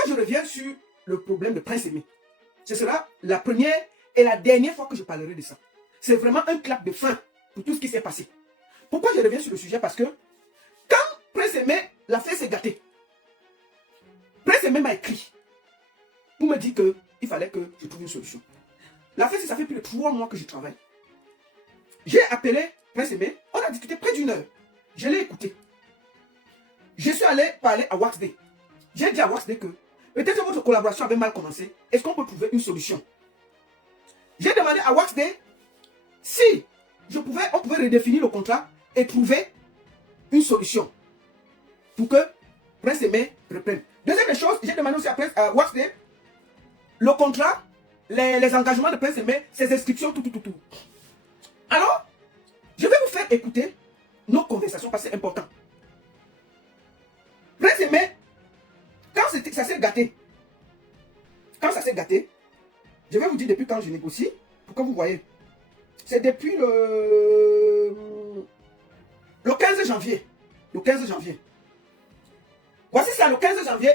Pourquoi je reviens sur le problème de Prince Aimé? Ce sera la première et la dernière fois que je parlerai de ça. C'est vraiment un clap de fin pour tout ce qui s'est passé. Pourquoi je reviens sur le sujet? Parce que quand Prince Aimé, l'affaire s'est gâtée, Prince Aimé m'a écrit pour me dire qu'il fallait que je trouve une solution. L'affaire, ça fait plus de 3 mois que je travaille. J'ai appelé Prince Aimé, on a discuté près d'1 heure. Je l'ai écouté. Je suis allé parler à Waxday. J'ai dit à Waxday que peut-être que votre collaboration avait mal commencé. Est-ce qu'on peut trouver une solution? J'ai demandé à Waxday si on pouvait redéfinir le contrat et trouver une solution pour que Prince Aimé reprenne. Deuxième des choses, j'ai demandé aussi à Waxday le contrat, les engagements de Prince Aimé, ses inscriptions, tout. Alors, je vais vous faire écouter nos conversations parce que c'est important. Prince Aimé, quand ça s'est gâté, je vais vous dire depuis quand je négocie, pour que vous voyez. C'est depuis le 15 janvier. Le 15 janvier. Voici ça, le 15 janvier.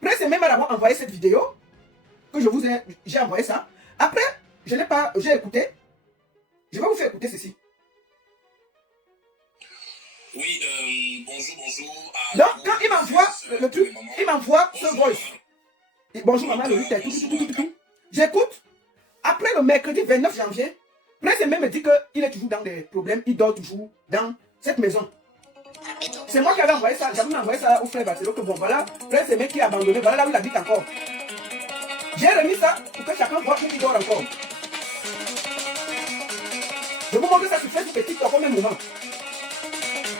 Prince Aimé m'a d'abord envoyé cette vidéo. Que j'ai envoyé ça. Après, je n'ai pas, j'ai écouté. Je vais vous faire écouter ceci. Oui, bonjour. Donc, quand il m'envoie le truc, il m'envoie ce voice. Bonjour maman, le 8, tout. J'écoute. Après le mercredi 29 janvier, Prince Aimé me dit qu'il est toujours dans des problèmes. Il dort toujours dans cette maison. C'est moi qui avais envoyé ça. J'avais envoyé ça au frère Barcelo que bon, voilà, Prince Aimé qui est abandonné. Voilà là où il habite encore. J'ai remis ça pour que chacun voit qu'il dort encore. Je vous montre ça sur Facebook et TikTok au même moment.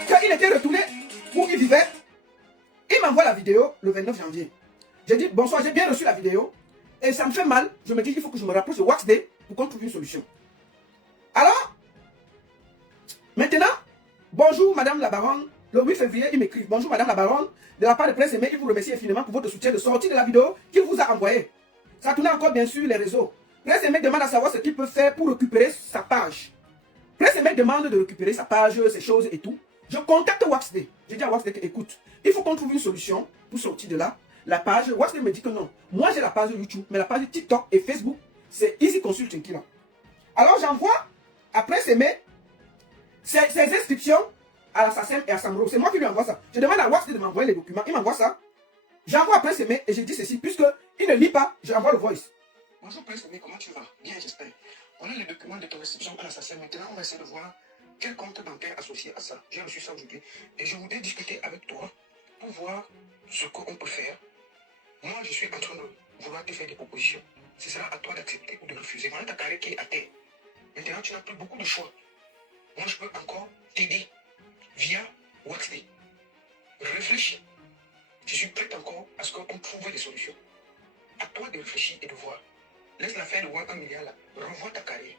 Quand il était retourné où il vivait, il m'envoie la vidéo le 29 janvier. J'ai dit bonsoir, j'ai bien reçu la vidéo. Et ça me fait mal. Je me dis qu'il faut que je me rapproche de Waxday pour qu'on trouve une solution. Alors, maintenant, bonjour madame la baronne. Le 8 février, il m'écrit bonjour madame la baronne. De la part de Prince Aimé, il vous remercie infiniment pour votre soutien de sortie de la vidéo qu'il vous a envoyée. Ça tournait encore bien sûr les réseaux. Prince Aimé demande à savoir ce qu'il peut faire pour récupérer sa page. Prince Aimé demande de récupérer sa page, ses choses et tout. Je contacte Waxday. J'ai dit à Waxday que écoute, il faut qu'on trouve une solution pour sortir de là. La page, Waxday me dit que non. Moi j'ai la page YouTube, mais la page TikTok et Facebook, c'est Easy Consulting qui l'a. Alors j'envoie à Prince Aimé ses inscriptions à la SACEM et à Samro. C'est moi qui lui envoie ça. Je demande à Waxday de m'envoyer les documents. Il m'envoie ça. J'envoie à Prince Aimé et je dis ceci, puisque il ne lit pas, j'envoie le voice. Bonjour Prince Aimé, comment tu vas? Bien, j'espère. On a les documents de ton inscription à la SACEM. Maintenant, on va essayer de voir quel compte bancaire associé à ça. J'ai reçu ça aujourd'hui. Et je voudrais discuter avec toi pour voir ce qu'on peut faire. Moi, je suis en train de vouloir te faire des propositions. Ce sera à toi d'accepter ou de refuser. Voilà ta carrière qui est à terre. Maintenant, tu n'as plus beaucoup de choix. Moi, je peux encore t'aider via Waxday. Réfléchis. Je suis prêt encore à ce qu'on trouve des solutions. À toi de réfléchir et de voir. Laisse l'affaire de voir 1 milliard là. Revois ta carrière.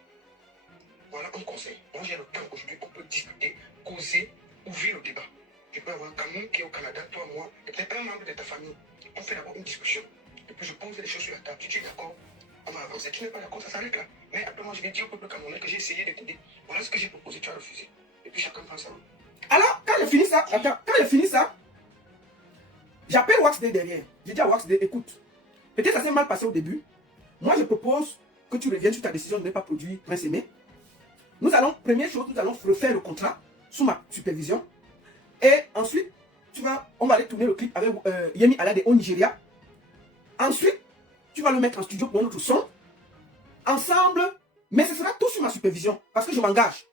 Voilà un conseil. Moi, j'ai le temps aujourd'hui. On peut discuter, causer, ouvrir le débat. Je peux avoir Cameroun qui est au Canada, toi, moi, et peut-être un membre de ta famille. On fait d'abord une discussion. Et puis je pose les choses sur la table. Si tu es d'accord, on va avancer. Si tu n'es pas d'accord, ça s'arrête là. Mais après, moi, je vais dire au peuple camerounais que j'ai essayé de t'aider. Voilà ce que j'ai proposé, tu as refusé. Et puis chacun prend ça. Alors, quand j'ai fini ça, j'appelle Waxday derrière. Je dis à Waxday, écoute, peut-être ça s'est mal passé au début. Moi, je propose que tu reviennes sur ta décision de ne pas produire Prince Aimé. Première chose, nous allons refaire le contrat sous ma supervision. Et ensuite, on va aller tourner le clip avec Yemi Alade au Nigeria. Ensuite, tu vas le mettre en studio pour notre son. Ensemble, mais ce sera tout sous ma supervision parce que je m'engage.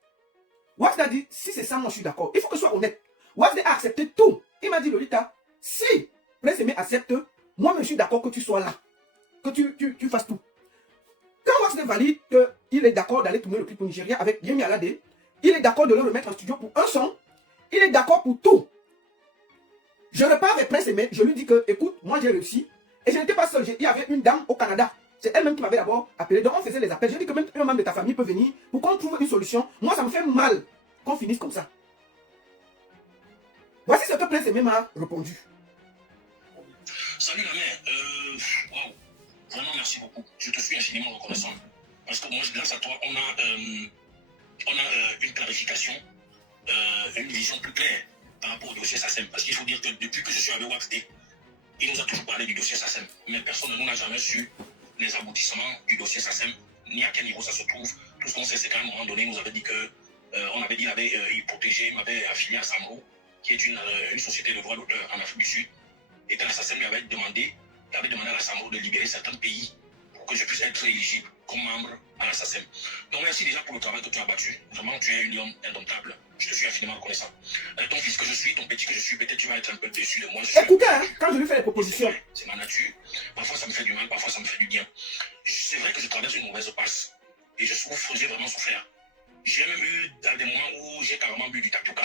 Waxday a dit, si c'est ça, moi je suis d'accord. Il faut que je sois honnête. Waxday a accepté tout. Il m'a dit, Lolita, si Prince Aimé accepte, moi je suis d'accord que tu sois là. Que tu fasses tout. Quand Waxday valide qu'il est d'accord d'aller tourner le clip au Nigeria avec Yemi Alade, il est d'accord de le remettre en studio pour un son, il est d'accord pour tout. Je repars avec Prince Aimé, je lui dis que, écoute, moi j'ai réussi, et je n'étais pas seul, il y avait une dame au Canada, c'est elle-même qui m'avait d'abord appelé, donc on faisait les appels, je dis que même un membre de ta famille peut venir pour qu'on trouve une solution. Moi ça me fait mal qu'on finisse comme ça. Voici ce que Prince Aimé m'a répondu. Salut la mère. Waouh. Vraiment merci beaucoup. Je te suis infiniment reconnaissant. Parce que moi, grâce à toi, on a une clarification, une vision plus claire par rapport au dossier SACEM. Parce qu'il faut dire que depuis que je suis avec Waxday, il nous a toujours pas parler du dossier SACEM. Mais personne ne nous a jamais su les aboutissements du dossier SACEM, ni à quel niveau ça se trouve. Tout ce qu'on sait, c'est qu'à un moment donné, il nous avait dit que, on avait dit qu'il avait protégé, il m'avait affilié à Samro, qui est une société de droits d'auteur en Afrique du Sud. Et quand la SACEM lui avait demandé à la Samro de libérer certains pays pour que je puisse être éligible comme membre à la SACEM. Donc merci déjà pour le travail que tu as battu. Vraiment, tu es une lionne indomptable. Je te suis infiniment reconnaissant. Ton fils que je suis, ton petit que je suis, peut-être tu vas être un peu déçu de moi. Écoutez, hein, quand je lui fais les propositions. C'est ma nature. Parfois ça me fait du mal, parfois ça me fait du bien. C'est vrai que je traverse une mauvaise passe. Et je souffre, j'ai vraiment souffert. J'ai même eu dans des moments où j'ai carrément bu du tapioca.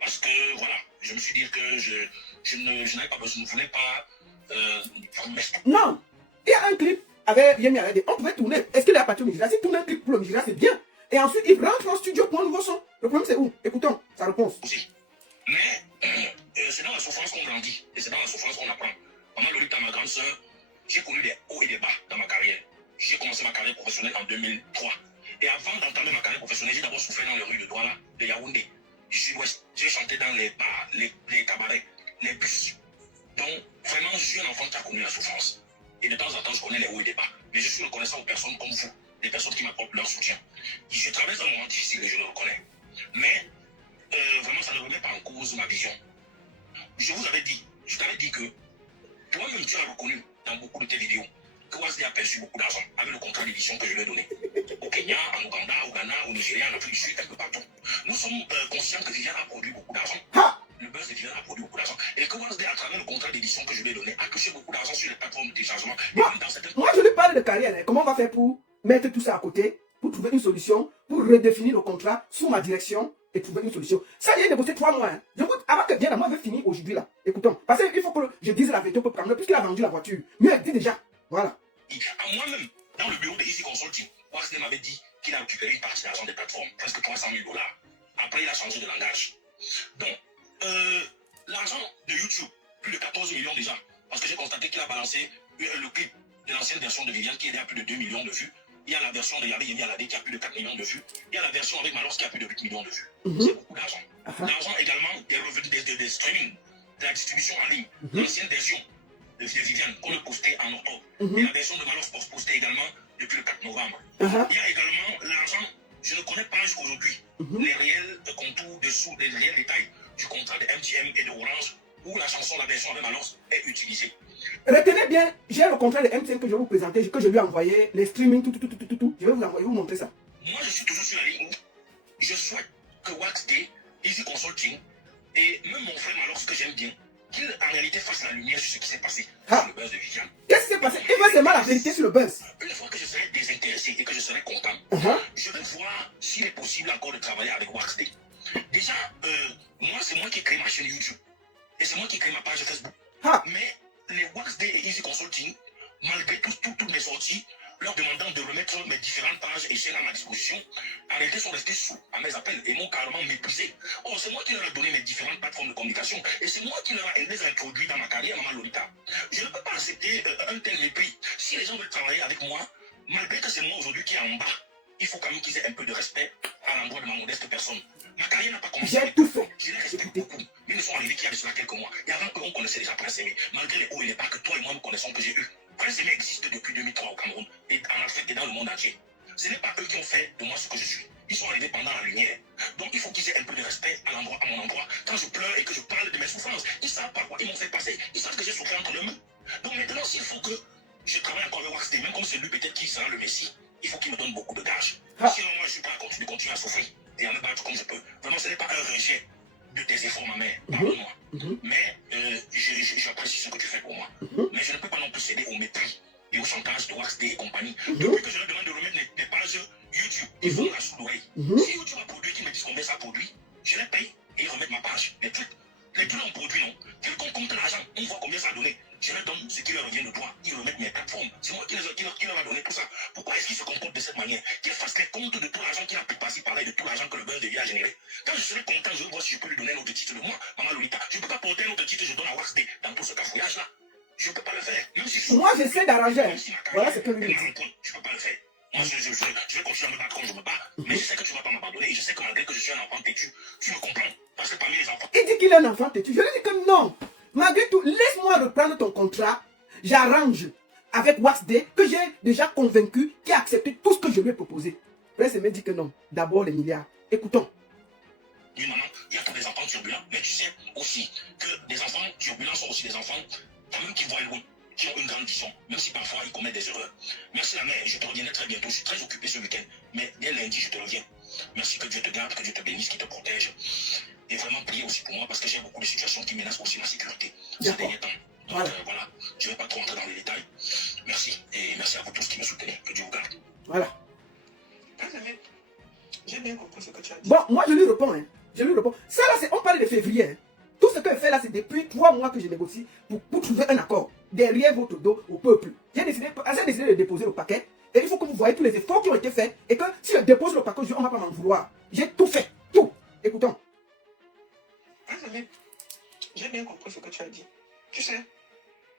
Parce que voilà, je me suis dit que je n'avais pas besoin, je ne voulais pas non, il y a un clip avec Yemi Alade, on pouvait tourner. Est-ce qu'il est parti au Nigeria? S'il tourne un clip pour le Nigeria, c'est bien. Et ensuite, il rentre en studio pour un nouveau son. Le problème, c'est où? Écoutons sa réponse. Aussi. Mais c'est dans la souffrance qu'on grandit. Et c'est dans la souffrance qu'on apprend. Maman Lolita, ma grande soeur, j'ai connu des hauts et des bas dans ma carrière. J'ai commencé ma carrière professionnelle en 2003. Et avant d'entamer ma carrière professionnelle, j'ai d'abord souffert dans les rues de Douala, de Yaoundé, du Sud-Ouest. J'ai chanté dans les bars, les cabarets, les bus. Donc, vraiment, je suis un enfant qui a connu la souffrance. Et de temps en temps, je connais les hauts et les bas. Mais je suis reconnaissant aux personnes comme vous, des personnes qui m'apportent leur soutien. Je traverse un moment difficile et je le reconnais. Mais, vraiment, ça ne remet pas en cause ma vision. Je t'avais dit que toi-même, tu as reconnu dans beaucoup de tes vidéos que Wasdi a perçu beaucoup d'argent avec le contrat d'édition que je lui ai donné. Au Kenya, en Ouganda, au Ghana, au Nigeria, en Afrique du Sud, un peu partout. Nous sommes conscients que Viviane a produit beaucoup d'argent. Le buzz de Viviane a produit beaucoup d'argent. Et que Wasdi, à travers le contrat d'édition que je lui ai donné, a touché beaucoup d'argent sur les plateformes de téléchargement. Moi, je lui parle de carrière. Hein. Comment on va faire pour mettre tout ça à côté, pour trouver une solution, pour redéfinir le contrat sous ma direction et trouver une solution. Ça, il a négocié 3 mois. Hein. Avant que Diana, moi, veut finir aujourd'hui là. Écoutons. Parce qu'il faut que je dise la vérité au peuple camerounais, puisqu'il a vendu la voiture. Mais elle dit déjà. Voilà. À moi-même, dans le bureau de Easy Consulting, Wasdi m'avait dit qu'il a récupéré une partie d'argent des plateformes, presque 300 000 $. Après, il a changé de langage. Donc, l'argent de YouTube, plus de 14 millions déjà, parce que j'ai constaté qu'il a balancé le clip de l'ancienne version de Viviane qui est à plus de 2 millions de vues. Il y a la version de Yemi Alade qui a plus de 4 millions de vues. Il y a la version avec Malos qui a plus de 8 millions de vues. C'est beaucoup d'argent. L'argent également des revenus des streaming, de la distribution en ligne. L'ancienne version de Viviane qu'on a postée en octobre. Et la version de Malos postée également depuis le 4 novembre. Il y a également l'argent, je ne connais pas jusqu'à aujourd'hui les réels contours dessous, les réels détails du contrat de MTM et de Orange où la chanson, la version avec Malos est utilisée. Retenez bien, j'ai le contrat de MTM que je vais vous présenter, que je lui ai envoyé, les streaming, tout. Je vais vous envoyer, vous montrer ça. Moi, je suis toujours sur la ligne où je souhaite que Waxday, Easy Consulting et même mon frère Malos que j'aime bien, qu'il en réalité fasse la lumière sur ce qui s'est passé sur le buzz de Viviane. Qu'est-ce qui s'est passé? Il veut seulement la vérité sur le buzz. Une fois que je serai désintéressé et que je serai content, je vais voir s'il est possible encore de travailler avec Waxday. Déjà, moi, c'est moi qui ai créé ma chaîne YouTube. Et c'est moi qui ai créé ma page Facebook. Mais les Waxday et Easy Consulting, malgré toutes mes sorties, leur demandant de remettre mes différentes pages et chaînes à ma disposition, en réalité sont restés sous à mes appels et m'ont carrément méprisé. Or, c'est moi qui leur ai donné mes différentes plateformes de communication et c'est moi qui les ai introduits dans ma carrière, Maman Lolita. Je ne peux pas accepter un tel mépris. Si les gens veulent travailler avec moi, malgré que c'est moi aujourd'hui qui est en bas, il faut quand même qu'ils aient un peu de respect à l'endroit de ma modeste personne. Ma carrière n'a pas commencé. J'ai tout fait. Je les respecte beaucoup. Mais ils sont arrivés qu'il y a de cela quelques mois. Et avant qu'on connaissait déjà Prince Aimé, malgré les hauts et les bas que toi et moi nous connaissons que j'ai eu. Prince Aimé existe depuis 2003 au Cameroun et en Afrique et dans le monde entier. Ce n'est pas eux qui ont fait de moi ce que je suis. Ils sont arrivés pendant la lumière. Donc il faut qu'ils aient un peu de respect à mon endroit. Quand je pleure et que je parle de mes souffrances, ils savent par quoi ils m'ont fait passer. Ils savent que j'ai souffert entre leurs mains. Donc maintenant, s'il faut que je travaille encore avec Waxday, même comme c'est lui peut-être qui sera le Messie, il faut qu'il me donne beaucoup de gages. Sinon, moi, je suis pas à continuer à souffrir et à me battre comme je peux. Vraiment, ce n'est pas un rejet de tes efforts, ma mère. Pardonne-moi. Mais j'apprécie ce que tu fais pour moi. Mais je ne peux pas non plus céder au mépris et au chantage de Waxday et compagnie. Depuis que je leur demande de remettre des pages YouTube, ils font la sous l'oreille. Si YouTube a produit, qu'ils me disent combien ça produit, je les paye et ils remettent ma page. Les trucs ont produit, non. Quelqu'un compte l'argent, on voit combien ça a donné. Je leur donne ce qui leur revient de droit. Ils remettent mes plateformes. C'est moi qui leur a donné tout ça. Pourquoi est-ce qu'ils se comportent de cette manière? Qu'ils fassent les comptes de tout l'argent qu'il a pu passer par là et de tout l'argent que le buzz de vie a généré. Quand je serai content, je vais voir si je peux lui donner un autre titre de moi, Maman Lolita. Je ne peux pas porter un autre titre, je donne à Waxday dans tout ce cafouillage-là. Je ne peux pas le faire. Même si moi, j'essaie d'arranger. Voilà ce que lui dit. Je ne peux pas le faire. Moi, je vais continuer à me battre comme je me bats. Mais je sais que tu ne vas pas m'abandonner. Et je sais que malgré que je suis un enfant têtu, tu me comprends. Parce que parmi les enfants. Il dit qu'il est un enfant têtu. Je lui dis que non. Malgré tout, laisse-moi reprendre ton contrat j'arrange avec Wax Day, que j'ai déjà convaincu, qui a accepté tout ce que je lui ai proposé. Prince Aimé dit que non. D'abord les milliards. Écoutons. Oui, maman, il y a tous des enfants turbulents, mais tu sais aussi que des enfants turbulents sont aussi des enfants, quand même qui voient loin, qui ont une grande vision, même si parfois ils commettent des erreurs. Merci la mère, je te reviendrai très bientôt. Je suis très occupé ce week-end, mais dès lundi, je te reviens. Merci, que Dieu te garde, que Dieu te bénisse, qu'il te protège. Et vraiment prier aussi pour moi parce que j'ai beaucoup de situations qui menacent aussi ma sécurité ces derniers temps. Donc voilà, je ne vais pas trop entrer dans les détails. Merci, et merci à vous tous qui me soutenez. Que Dieu vous garde. Voilà. J'ai bien compris ce que tu as dit. Bon, moi je lui réponds. Hein. Je lui réponds. Ça là, on parle de février. Hein. Tout ce qu'elle fait là, c'est depuis 3 mois que je négocie pour trouver un accord. Derrière votre dos au peuple. J'ai décidé de déposer le paquet. Et il faut que vous voyez tous les efforts qui ont été faits. Et que si je dépose le paquet, on ne va pas m'en vouloir. J'ai tout fait. Tout. Écoutons. J'ai bien compris ce que tu as dit. Tu sais,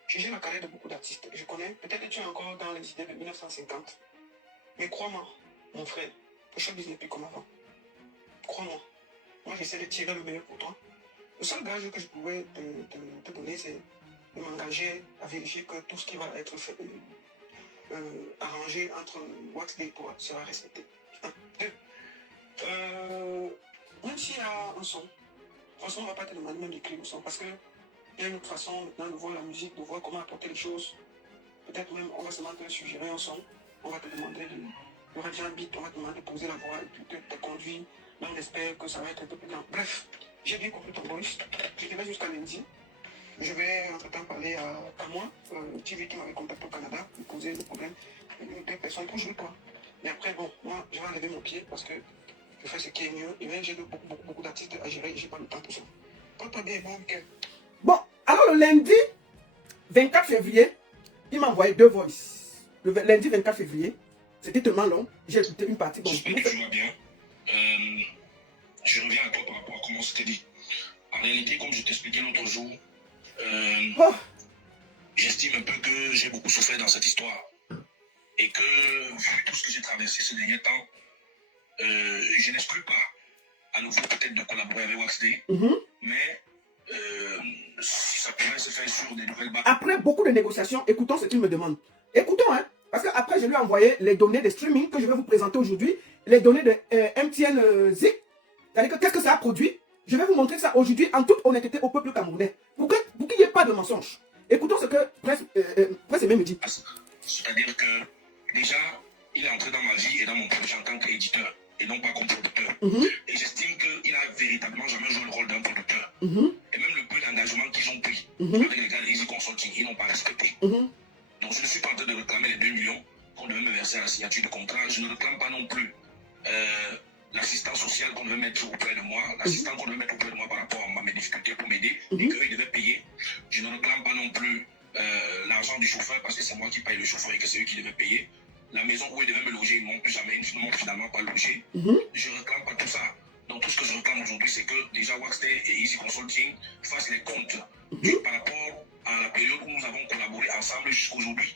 j'ai la carrière de beaucoup d'artistes. Je connais. Peut-être que tu es encore dans les idées de 1950. Mais crois-moi, mon frère, le showbiz n'est plus comme avant. Crois-moi. Moi, j'essaie de tirer le meilleur pour toi. Le seul gage que je pouvais te donner, c'est de m'engager à vérifier que tout ce qui va être fait, arrangé entre Wax Day et toi sera respecté. Un, deux. Même s'il y a un son, franchement, on ne va pas te demander même d'écrire le son parce qu'il y a une autre façon maintenant de voir la musique, de voir comment apporter les choses. Peut-être même, on va seulement te suggérer un son. On va te demander de radier un beat, on va te demander de poser la voix et puis te conduire. Là, on espère que ça va être un peu plus grand. Bref, j'ai bien compris ton voice. Je te mets jusqu'à lundi. Je vais entre-temps parler à moi, TV qui m'avait contacté au Canada, me poser le problème. Une telle personne pour jouer quoi. Mais après, bon, moi, je vais enlever mon pied parce que je fais ce qui est mieux. Et même, j'ai beaucoup d'artistes à gérer et j'ai pas le temps pour ça. Porte-toi bien, bon week-end. Bon, alors le lundi 24 février, il m'a envoyé 2 voices. Le lundi 24 février, c'était tellement long, j'ai écouté une partie. Bon, j'espère que tu vas bien. Je reviens à toi par rapport à comment c'était dit. En réalité, comme je t'expliquais l'autre jour, j'estime un peu que j'ai beaucoup souffert dans cette histoire. Et que, vu tout ce que j'ai traversé ces derniers temps, je n'exclus pas à nouveau peut-être de collaborer avec Wax Day. Mais si ça pourrait se faire sur des nouvelles bases. Après beaucoup de négociations, écoutons ce qu'il me demande. Écoutons, hein. Parce qu'après, je lui ai envoyé les données de streaming que je vais vous présenter aujourd'hui. Les données de MTN Zik. C'est-à-dire que qu'est-ce que ça a produit. Je vais vous montrer ça aujourd'hui en toute honnêteté au peuple camerounais. Pour qu'il n'y ait pas de mensonge. Écoutons ce que Prince Aimé me dit. C'est-à-dire que déjà, il est entré dans ma vie et dans mon projet en tant qu'éditeur et non pas comme producteur. Et j'estime qu'il a véritablement jamais joué le rôle d'un producteur. Et même le peu d'engagement qu'ils ont pris avec les gars de Easy Consulting, ils n'ont pas respecté. Donc je ne suis pas en train de réclamer les 2 millions qu'on devait me verser à la signature de contrat. Je ne réclame pas non plus l'assistance sociale qu'on devait mettre auprès de moi, l'assistance qu'on devait mettre auprès de moi par rapport à mes difficultés pour m'aider et qu'eux devaient payer. Je ne réclame pas non plus l'argent du chauffeur parce que c'est moi qui paye le chauffeur et que c'est eux qui devaient payer. La maison où ils devaient me loger, ils ne m'ont plus jamais, ils ne m'ont finalement pas logé. Je ne réclame pas tout ça. Donc tout ce que je réclame aujourd'hui, c'est que déjà Wax Day et Easy Consulting fassent les comptes par rapport à la période où nous avons collaboré ensemble jusqu'aujourd'hui.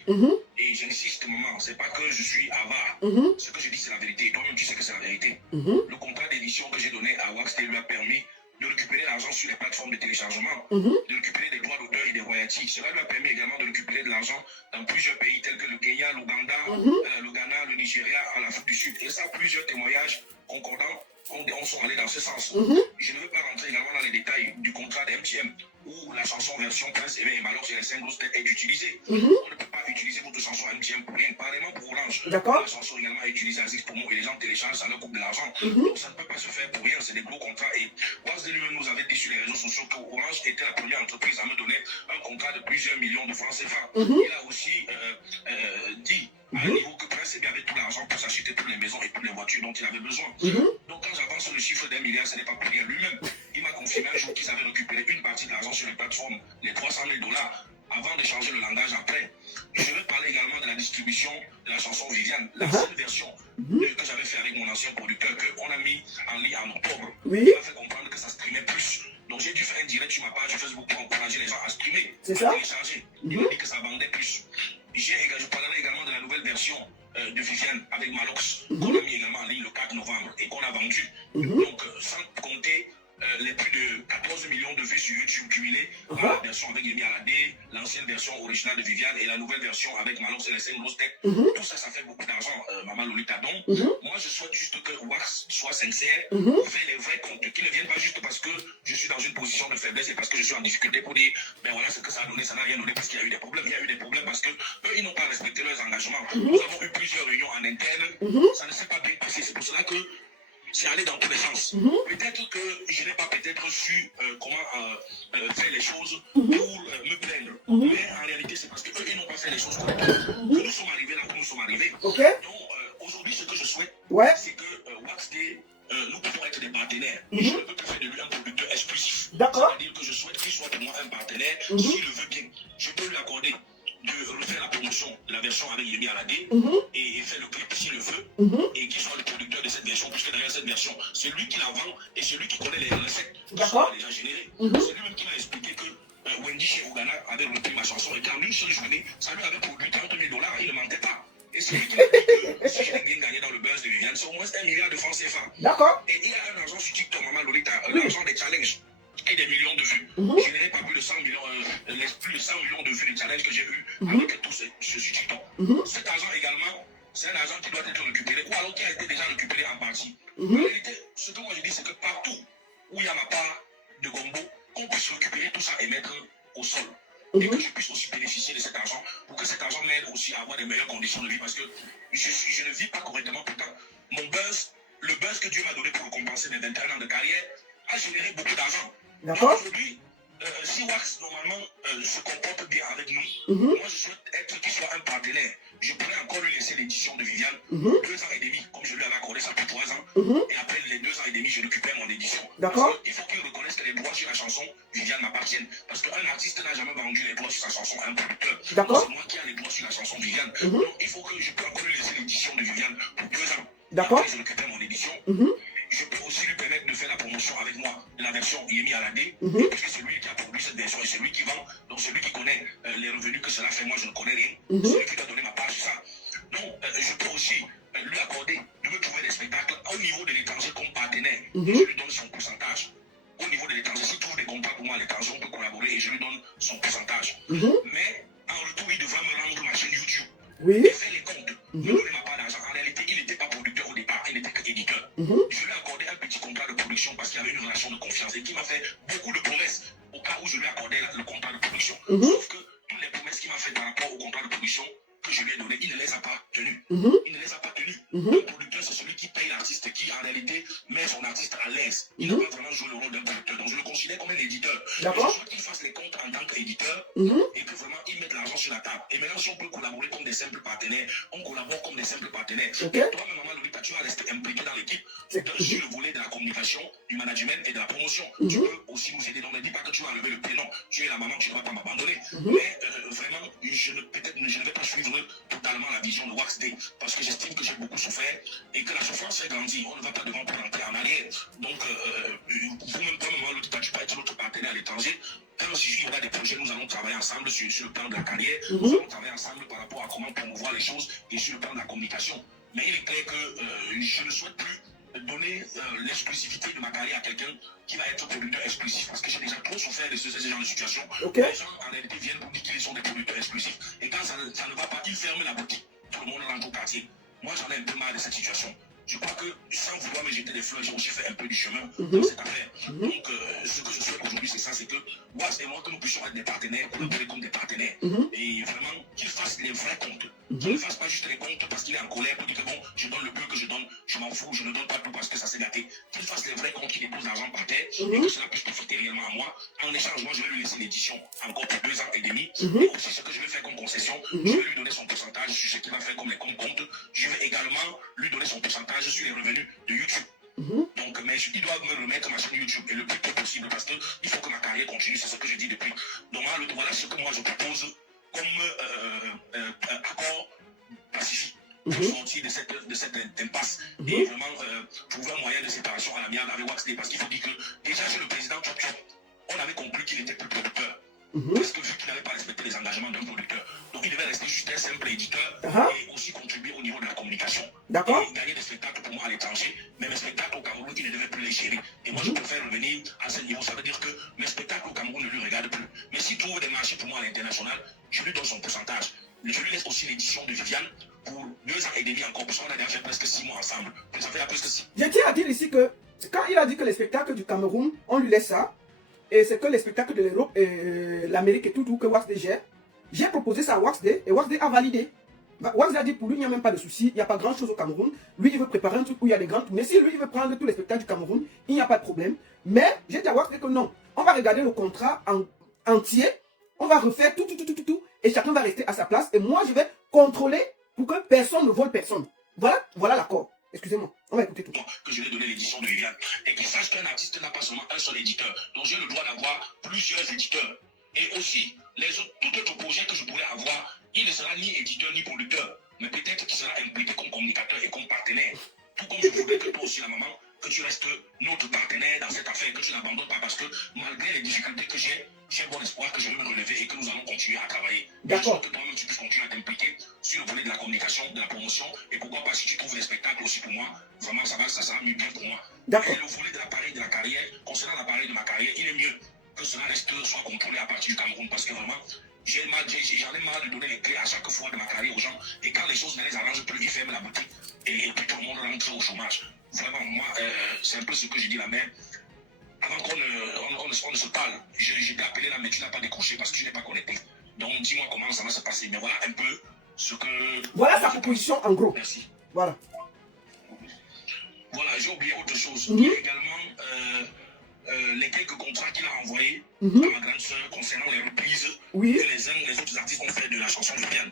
Et j'insiste, maman, c'est pas que je suis avare. Ce que je dis, c'est la vérité. Et toi-même, tu sais que c'est la vérité. Le contrat d'édition que j'ai donné à Wax Day lui a permis de récupérer l'argent sur les plateformes de téléchargement, de récupérer des droits d'auteur et des royalties. Cela lui a permis également de récupérer de l'argent dans plusieurs pays tels que le Kenya, l'Ouganda, le Ghana, le Nigeria, l'Afrique du Sud. Et ça, plusieurs témoignages concordants on sont allés dans ce sens. Je ne veux pas rentrer également dans les détails du contrat de MTM où la chanson version Prince Aimé et Malheur sur les 5 grosses têtes est utilisée. On ne peut pas utiliser votre chanson MTM pour rien, pareillement pour Orange. La chanson également est utilisée à Zix pour moi et les gens téléchargent, ça leur coûte de l'argent. Donc ça ne peut pas se faire pour rien, c'est des gros contrats. Et Wax Day lui-même nous avait dit sur les réseaux sociaux que Orange était la première entreprise à me donner un contrat de plusieurs millions de francs CFA. Il a aussi dit à un niveau que Prince Aimé avait tout l'argent pour s'acheter toutes les maisons et toutes les voitures dont il avait besoin. Donc quand j'avance sur le chiffre d'1 milliard, ce n'est pas pour rien. Lui-même, il m'a confirmé un jour qu'ils avaient récupéré une partie de l'argent sur les plateformes, les 300 000 $, avant de changer le langage après. Je vais parler également de la distribution de la chanson Viviane, la seule version que j'avais fait avec mon ancien producteur, qu'on a mis en ligne en octobre. Il m'a fait comprendre que ça streamait plus. Donc j'ai dû faire un direct sur ma page Facebook pour encourager les gens à streamer, à télécharger. Il m'a dit que ça vendait plus. Je parlerai également de la nouvelle version de Viviane avec Malox, qu'on a mis également en ligne le 4 novembre et qu'on a vendu. Donc, sans compter les plus de 14 millions de vues sur YouTube cumulées par la version avec Yemi Alade, l'ancienne version originale de Viviane et la nouvelle version avec Malon Célestin Grosse Tech. Tout ça, ça fait beaucoup d'argent, Maman Lolita. Donc, moi, je souhaite juste que Wax soit sincère, faire les vrais comptes, qu'ils ne viennent pas juste parce que je suis dans une position de faiblesse et parce que je suis en difficulté pour dire, ben voilà ce que ça a donné, ça n'a rien donné parce qu'il y a eu des problèmes. Il y a eu des problèmes parce que eux, ils n'ont pas respecté leurs engagements. Nous avons eu plusieurs réunions en interne, ça ne s'est pas bien passé. C'est pour cela que c'est allé dans tous les sens. Peut-être que je n'ai pas peut-être su comment faire les choses pour me plaindre. Mais en réalité, c'est parce qu'eux, ils n'ont pas fait les choses correctement. Que nous sommes arrivés là où nous sommes arrivés. Donc, aujourd'hui, ce que je souhaite, c'est que Wax Day, nous pouvons être des partenaires. Je ne peux plus faire de lui un producteur exclusif. C'est-à-dire que je souhaite qu'il soit pour moi un partenaire. S'il le veut bien, je peux lui accorder de refaire la promotion de la version avec Yemi Alade et faire le clip s'il le veut et qu'il soit le producteur de cette version, puisque derrière cette version, c'est lui qui la vend et c'est lui qui connaît les recettes qui sont déjà générées. C'est lui-même qui m'a expliqué que Wendy chez Ogana avait repris ma chanson et qu'en une seule journée, ça lui avait produit 30 000 $, il ne mentait pas. Et c'est lui qui m'a dit que si je n'ai rien gagné dans le buzz de Viviane, c'est au moins 1 milliard de francs CFA. Et il a un argent sur TikTok, Maman Lolita, l'argent des challenges et des millions de vues. Je n'ai pas plus de 100 millions, plus de 100 millions de vues des challenges que j'ai eu avec tout ce sur TikTok. Cet argent également, c'est un argent qui doit être récupéré ou alors qui a été déjà récupéré en partie. En réalité, ce que moi je dis, c'est que partout où il y a ma part de gombo, qu'on puisse récupérer tout ça et mettre au sol. Et que je puisse aussi bénéficier de cet argent pour que cet argent m'aide aussi à avoir des meilleures conditions de vie parce que je ne vis pas correctement. Pourtant, mon buzz, le buzz que Dieu m'a donné pour compenser mes 21 ans de carrière, a généré beaucoup d'argent. Donc aujourd'hui, si Wax normalement se comporte bien avec nous, moi je souhaite être qu'il soit un partenaire. Je pourrais encore lui laisser l'édition de Viviane 2 ans et demi, comme je lui avais accordé ça pour 3 ans. Et après les 2 ans et demi, je récupère mon édition. Il faut qu'il reconnaisse que les droits sur la chanson Viviane m'appartiennent. Parce qu'un artiste n'a jamais vendu les droits sur sa chanson à un producteur. C'est moi qui ai les droits sur la chanson Viviane. Donc il faut que je peux encore lui laisser l'édition de Viviane pour 2 ans. Après, je récupère mon édition. Je peux aussi lui permettre de faire la promotion avec moi de la version Yemi Alade, puisque c'est lui qui a produit cette version et c'est lui qui vend, donc c'est lui qui connaît les revenus que cela fait. Moi, je ne connais rien. C'est lui qui doit donner ma part sur ça. Donc, je peux aussi lui accorder de me trouver des spectacles au niveau de l'étranger comme partenaire. Et je lui donne son pourcentage. Au niveau de l'étranger, s'il trouve des contrats pour moi à l'étranger, on peut collaborer et je lui donne son pourcentage. Mais en retour, il devra me rendre ma chaîne YouTube. Et faire les comptes. Me donner ma part d'argent. En réalité, il n'était pas producteur au départ, il n'était qu'éditeur. Je lui ai accordé un petit contrat de production parce qu'il y avait une relation de confiance et qui m'a fait beaucoup de promesses au cas où je lui accordais le contrat de production. Sauf que toutes les promesses qu'il m'a fait par rapport au contrat de production que je lui ai donné, il ne les a pas tenues. Il ne les a pas tenues. Un producteur, c'est celui qui paye l'artiste, qui en réalité met son artiste à l'aise. Il n'a pas vraiment joué le rôle d'un producteur. Donc je le considère comme un éditeur. Je souhaite qu'il fasse les comptes en tant qu'éditeur et que vraiment il mette l'argent sur la table. Et maintenant, si on peut collaborer comme des simples partenaires, on collabore comme des simples partenaires. Toi, Maman Lolita, tu vas rester impliqué dans l'équipe sur le volet de la communication, du management et de la promotion. Tu peux aussi nous aider. Donc ne dis pas que tu vas lever le pied. Non, tu es la maman, tu ne vas pas m'abandonner. Mais vraiment, je ne vais pas suivre totalement la vision de Wax Day parce que j'estime que j'ai beaucoup souffert et que la souffrance fait grandir. On ne va pas devant pour rentrer en arrière. Donc, vous-même, comme Maman Lolita, tu peux être notre partenaire à l'étranger. Quand il y aura des projets, nous allons travailler ensemble sur le plan de la carrière. Nous allons travailler ensemble par rapport à comment promouvoir les choses et sur le plan de la communication. Mais il est clair que je ne souhaite plus donner l'exclusivité de ma carrière à quelqu'un qui va être producteur exclusif parce que j'ai déjà trop souffert de ce genre de situation. Les gens en réalité viennent pour dire qu'ils sont des producteurs exclusifs et quand ça ne va pas, ils ferment la boutique. Tout le monde rentre au quartier. Moi j'en ai un peu marre de cette situation. Je crois que sans vouloir me jeter des fleurs, j'ai aussi fait un peu du chemin dans cette affaire. Donc ce que je souhaite aujourd'hui, c'est ça, c'est que Wax et moi, que nous puissions être des partenaires, collaborer comme des partenaires. Et vraiment qu'il fasse les vrais comptes. Qu'il ne fasse pas juste les comptes parce qu'il est en colère pour dire que bon, je donne le peu que je donne, je m'en fous, je ne donne pas tout parce que ça s'est gâté. Qu'il fasse les vrais comptes, qu'il dépose l'argent par terre et que cela puisse profiter réellement à moi. En échange, moi je vais lui laisser l'édition encore pour 2 ans et demi. Et aussi ce que je vais faire comme concession, je vais lui donner son pourcentage sur ce qu'il va faire comme les comptes. Je vais également lui donner son pourcentage sur les revenus de YouTube. Donc, mais il doit me remettre ma chaîne YouTube et le plus tôt possible parce qu'il faut que ma carrière continue, c'est ce que je dis depuis. Donc, voilà ce que moi je propose comme accord pacifique pour sortir de cette impasse et vraiment trouver un moyen de séparation à l'amiable avec Wax Day parce qu'il faut dire que déjà chez le président Chop Chop, on avait conclu qu'il était plus producteur. Parce que vu qu'il n'avait pas respecté les engagements d'un producteur. Donc Donc, il devait rester juste un simple éditeur et aussi contribuer au niveau de la communication. D'accord. Et gagner des spectacles pour moi à l'étranger. Mais mes spectacles au Cameroun, il ne devait plus les gérer. Et moi, je préfère revenir à ce niveau. Ça veut dire que mes spectacles au Cameroun ne lui regardent plus. Mais s'il trouve des marchés pour moi à l'international, je lui donne son pourcentage. Je lui laisse aussi l'édition de Viviane pour 2 ans et demi encore. Parce qu'on a déjà fait presque 6 mois ensemble. Ça fait presque 6. Je tiens à dire ici que quand il a dit que les spectacles du Cameroun, on lui laisse ça, et c'est que les spectacles de l'Europe et l'Amérique et tout que Waxday gère, j'ai proposé ça à Waxday et Waxday a validé. Waxday a dit pour lui, il n'y a même pas de souci, il n'y a pas grand chose au Cameroun. Lui, il veut préparer un truc où il y a des grandes tournées. Si lui, il veut prendre tous les spectacles du Cameroun, il n'y a pas de problème. Mais j'ai dit à Waxday que non, on va regarder le contrat entier, on va refaire tout, et chacun va rester à sa place. Et moi, je vais contrôler pour que personne ne vole personne. Voilà l'accord. Excusez-moi, on va écouter tout. Que je vais donner l'édition de Viviane. Et qu'il sache qu'un artiste n'a pas seulement un seul éditeur. Donc j'ai le droit d'avoir plusieurs éditeurs. Et aussi, tout autre projet que je pourrais avoir, il ne sera ni éditeur ni producteur. Mais peut-être qu'il sera impliqué comme communicateur et comme partenaire. Tout comme je voudrais que toi aussi, la maman, que tu restes notre partenaire dans cette affaire, que tu n'abandonnes pas parce que malgré les difficultés que j'ai bon espoir que je vais me relever et que nous allons continuer à travailler. D'accord. Que toi-même tu puisses continuer à t'impliquer sur le volet de la communication, de la promotion et pourquoi pas si tu trouves des spectacles aussi pour moi, vraiment ça sera mieux bien pour moi. D'accord. Et le volet de l'appareil de la carrière, concernant l'appareil de ma carrière, il est mieux que cela soit contrôlé à partir du Cameroun parce que vraiment j'en ai marre de donner les clés à chaque fois de ma carrière aux gens et quand les choses ne les arrangent plus, ils ferment la boutique et puis tout le monde rentre au chômage. Vraiment, moi, c'est un peu ce que j'ai dit la mère. Avant qu'on ne se parle, j'ai t'ai appelé là, mais tu n'as pas décroché parce que tu n'es pas connecté. Donc, dis-moi comment ça va se passer. Mais voilà un peu ce que... Voilà sa proposition en gros. Merci. Voilà. Voilà, j'ai oublié autre chose. Il y a également les quelques contrats qu'il a envoyés à ma grande soeur concernant les reprises que les autres artistes ont fait de la chanson de Viviane.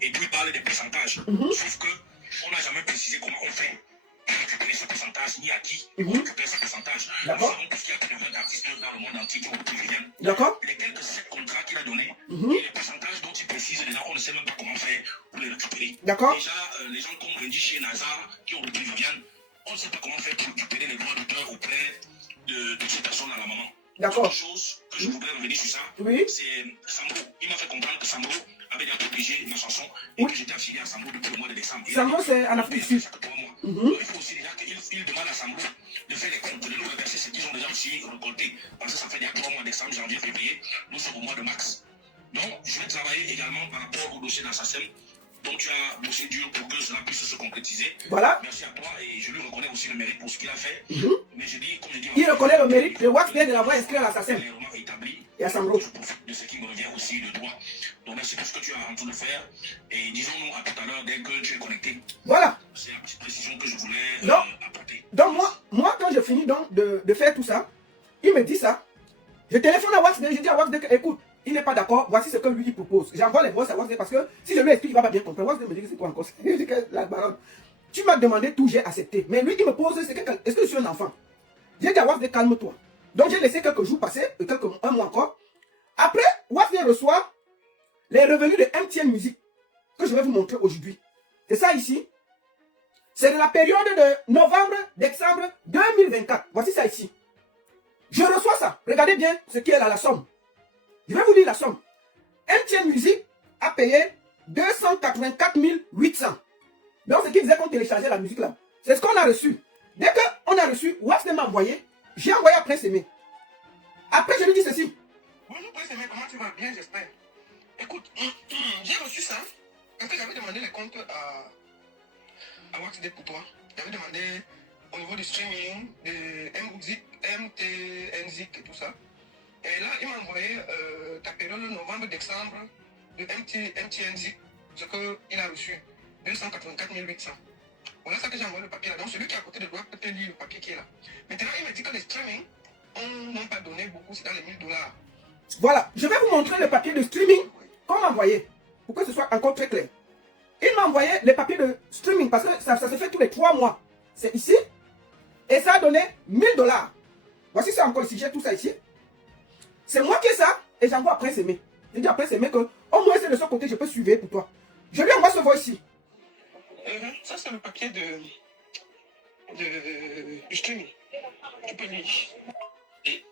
Et puis, il parle des pourcentages. Sauf qu'on n'a jamais précisé comment on fait récupérer ce pourcentage, ni à qui récupérer ce pourcentage. Nous savons tout ce qu'il y a plus de 20 artistes dans le monde entier qui ont repris Viviane. D'accord. Les quelques 7 contrats qu'il a donnés, et les pourcentages dont il précise déjà, on ne sait même pas comment faire pour les récupérer. D'accord. Déjà, les gens comme Rendy chez Nazar, qui ont repris Viviane, on ne sait pas comment faire pour récupérer les droits d'auteur auprès de ces personnes à la maman. D'accord. Autre chose que je voudrais revenir sur ça, c'est Sambro. Il m'a fait comprendre que Sambro avait déjà protégé ma chanson et que j'étais affilié à Sambro depuis le mois de décembre. Sambro, c'est en Afrique du Sud. Il faut aussi déjà qu'il demande à Sambro de faire les comptes, de nous reverser ce qu'ils ont déjà aussi récolté. Parce que ça fait déjà 3 mois, décembre, janvier, février. Nous sommes au mois de mars. Donc, je vais travailler également par rapport au dossier d'Assassin. Donc tu as bossé dur pour que cela puisse se concrétiser. Voilà. Merci à toi et je lui reconnais aussi le mérite pour ce qu'il a fait. Mais je dis, comme je dis, il reconnaît le mérite de Waxday de l'avoir inscrit à l'assassin. Et à Sambro. Je profite de ce qui me revient aussi de droit. Donc merci pour ce que tu as en train de faire. Et disons-nous à tout à l'heure dès que tu es connecté. Voilà. C'est la petite précision que je voulais apporter. Donc moi quand je finis donc de faire tout ça, il me dit ça. Je téléphone à Waxday, je dis à Waxday, écoute, il n'est pas d'accord, voici ce que lui il propose. J'envoie les voix à Waxday parce que si je lui explique, il ne va pas bien comprendre. Waxday me dit que c'est quoi encore? Je dis que la baronne, tu m'as demandé tout, j'ai accepté. Mais lui, il me pose, est-ce que je suis un enfant? J'ai dit à Waxday, calme-toi. Donc j'ai laissé quelques jours passer, un mois encore. Après, Waxday reçoit les revenus de MTN Music que je vais vous montrer aujourd'hui. C'est ça ici. C'est de la période de novembre, décembre 2024. Voici ça ici. Je reçois ça. Regardez bien ce qui est là, la somme. Je vais vous lire la somme. MTN Music a payé 284 800. Donc, ce qui disait qu'on téléchargeait la musique là. C'est ce qu'on a reçu. Dès qu'on a reçu, Waxday m'a envoyé. J'ai envoyé à Prince Aimé. Après, je lui dis ceci. Bonjour Prince Aimé, comment tu vas? Bien, j'espère. Écoute, j'ai reçu ça. Parce que j'avais demandé les comptes à Waxday pour toi. J'avais demandé au niveau du streaming, de MTNzik et tout ça. Et là, il m'a envoyé ta période novembre-décembre de MTNzik, ce qu'il a reçu, 284 800. Voilà ça que j'ai envoyé le papier là. Donc celui qui est à côté de toi peut te lire le papier qui est là. Maintenant, il m'a dit que les streaming, on n'a pas donné beaucoup, c'est dans les $1000. Voilà, je vais vous montrer le papier de streaming qu'on m'a envoyé, pour que ce soit encore très clair. Il m'a envoyé les papiers de streaming parce que ça se fait tous les 3 mois. C'est ici. Et ça a donné $1000. Voici ça encore ici, j'ai tout ça ici. C'est moi qui ai ça et j'envoie à Prince Aimé. Je dis à Prince Aimé que au moins c'est de ce côté, je peux suivre pour toi. Je lui envoie ce voix ici. Ça c'est le papier de streaming. Tu peux lire. Et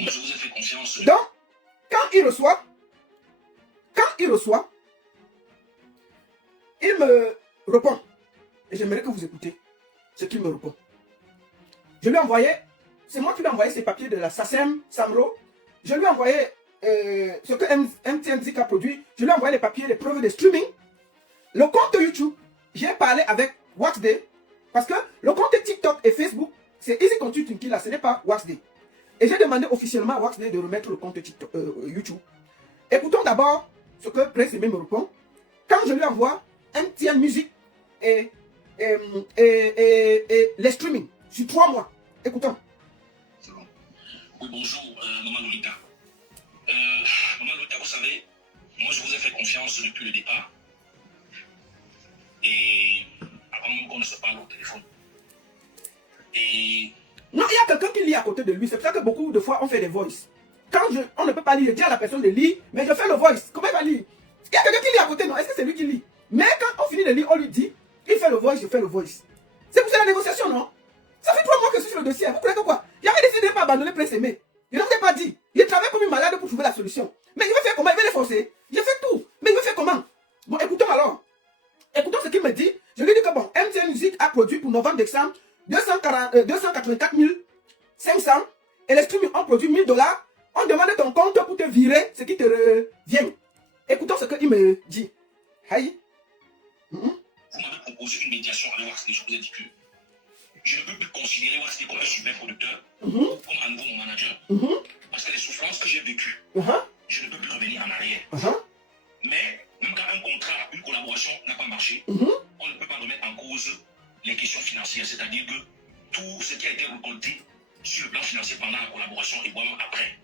moi je vous ai fait confiance. Donc, quand il reçoit, il me répond. Et j'aimerais que vous écoutez ce qu'il me répond. Je lui ai envoyé, c'est moi qui lui ai envoyé ces papiers de la SACEM, Samro. Je lui ai envoyé ce que MTN Zik a produit. Je lui ai envoyé les papiers, les preuves de streaming. Le compte YouTube, j'ai parlé avec Waxday. Parce que le compte TikTok et Facebook, c'est Easy Consulting qui l'a, ce n'est pas Waxday. Et j'ai demandé officiellement à Waxday de remettre le compte TikTok, YouTube. Écoutons d'abord ce que Prince Aimé me répond. Quand je lui envoie MTN Music et les streaming sur 3 mois. Écoutons. C'est bon. Oui, bonjour, Maman Lolita. Maman Lolita, vous savez, moi je vous ai fait confiance depuis le départ. Et avant même qu'on ne se parle au téléphone. Et... Non, il y a quelqu'un qui lit à côté de lui. C'est pour ça que beaucoup de fois on fait des voices. Quand on ne peut pas lire, je dis à la personne de lire, mais je fais le voice. Comment il va lire? Il y a quelqu'un qui lit à côté, non? Est-ce que c'est lui qui lit? Mais quand on finit de lire, on lui dit, il fait le voice, je fais le voice. C'est pour ça la négociation, non? Ça fait 3 mois que je suis sur le dossier. Vous croyez que quoi? J'avais décidé de ne pas abandonner Prince Aimé. Je ne vous ai pas dit. Il travaille comme une malade pour trouver la solution. Mais il veut faire comment? Il veut les forcer. J'ai fait tout. Mais il veut faire comment? Bon, écoutons alors. Écoutons ce qu'il me dit. Je lui dis que bon, MTN Music a produit pour novembre-décembre 284 500 et les streaming ont produit 1000 $. On demande ton compte pour te virer ce qui te revient. Écoutons ce qu'il me dit. Aïe. Vous m'avez proposé une médiation avec Waxday, je vous ai dit que je ne peux plus considérer Waxday comme un super producteur ou comme un nouveau mon manager. Parce que les souffrances que j'ai vécues, je ne peux plus revenir en arrière. Mais même quand un contrat, une collaboration n'a pas marché, on ne peut pas remettre en cause les questions financières. C'est-à-dire que tout ce qui a été récolté sur le plan financier pendant la collaboration et vraiment après,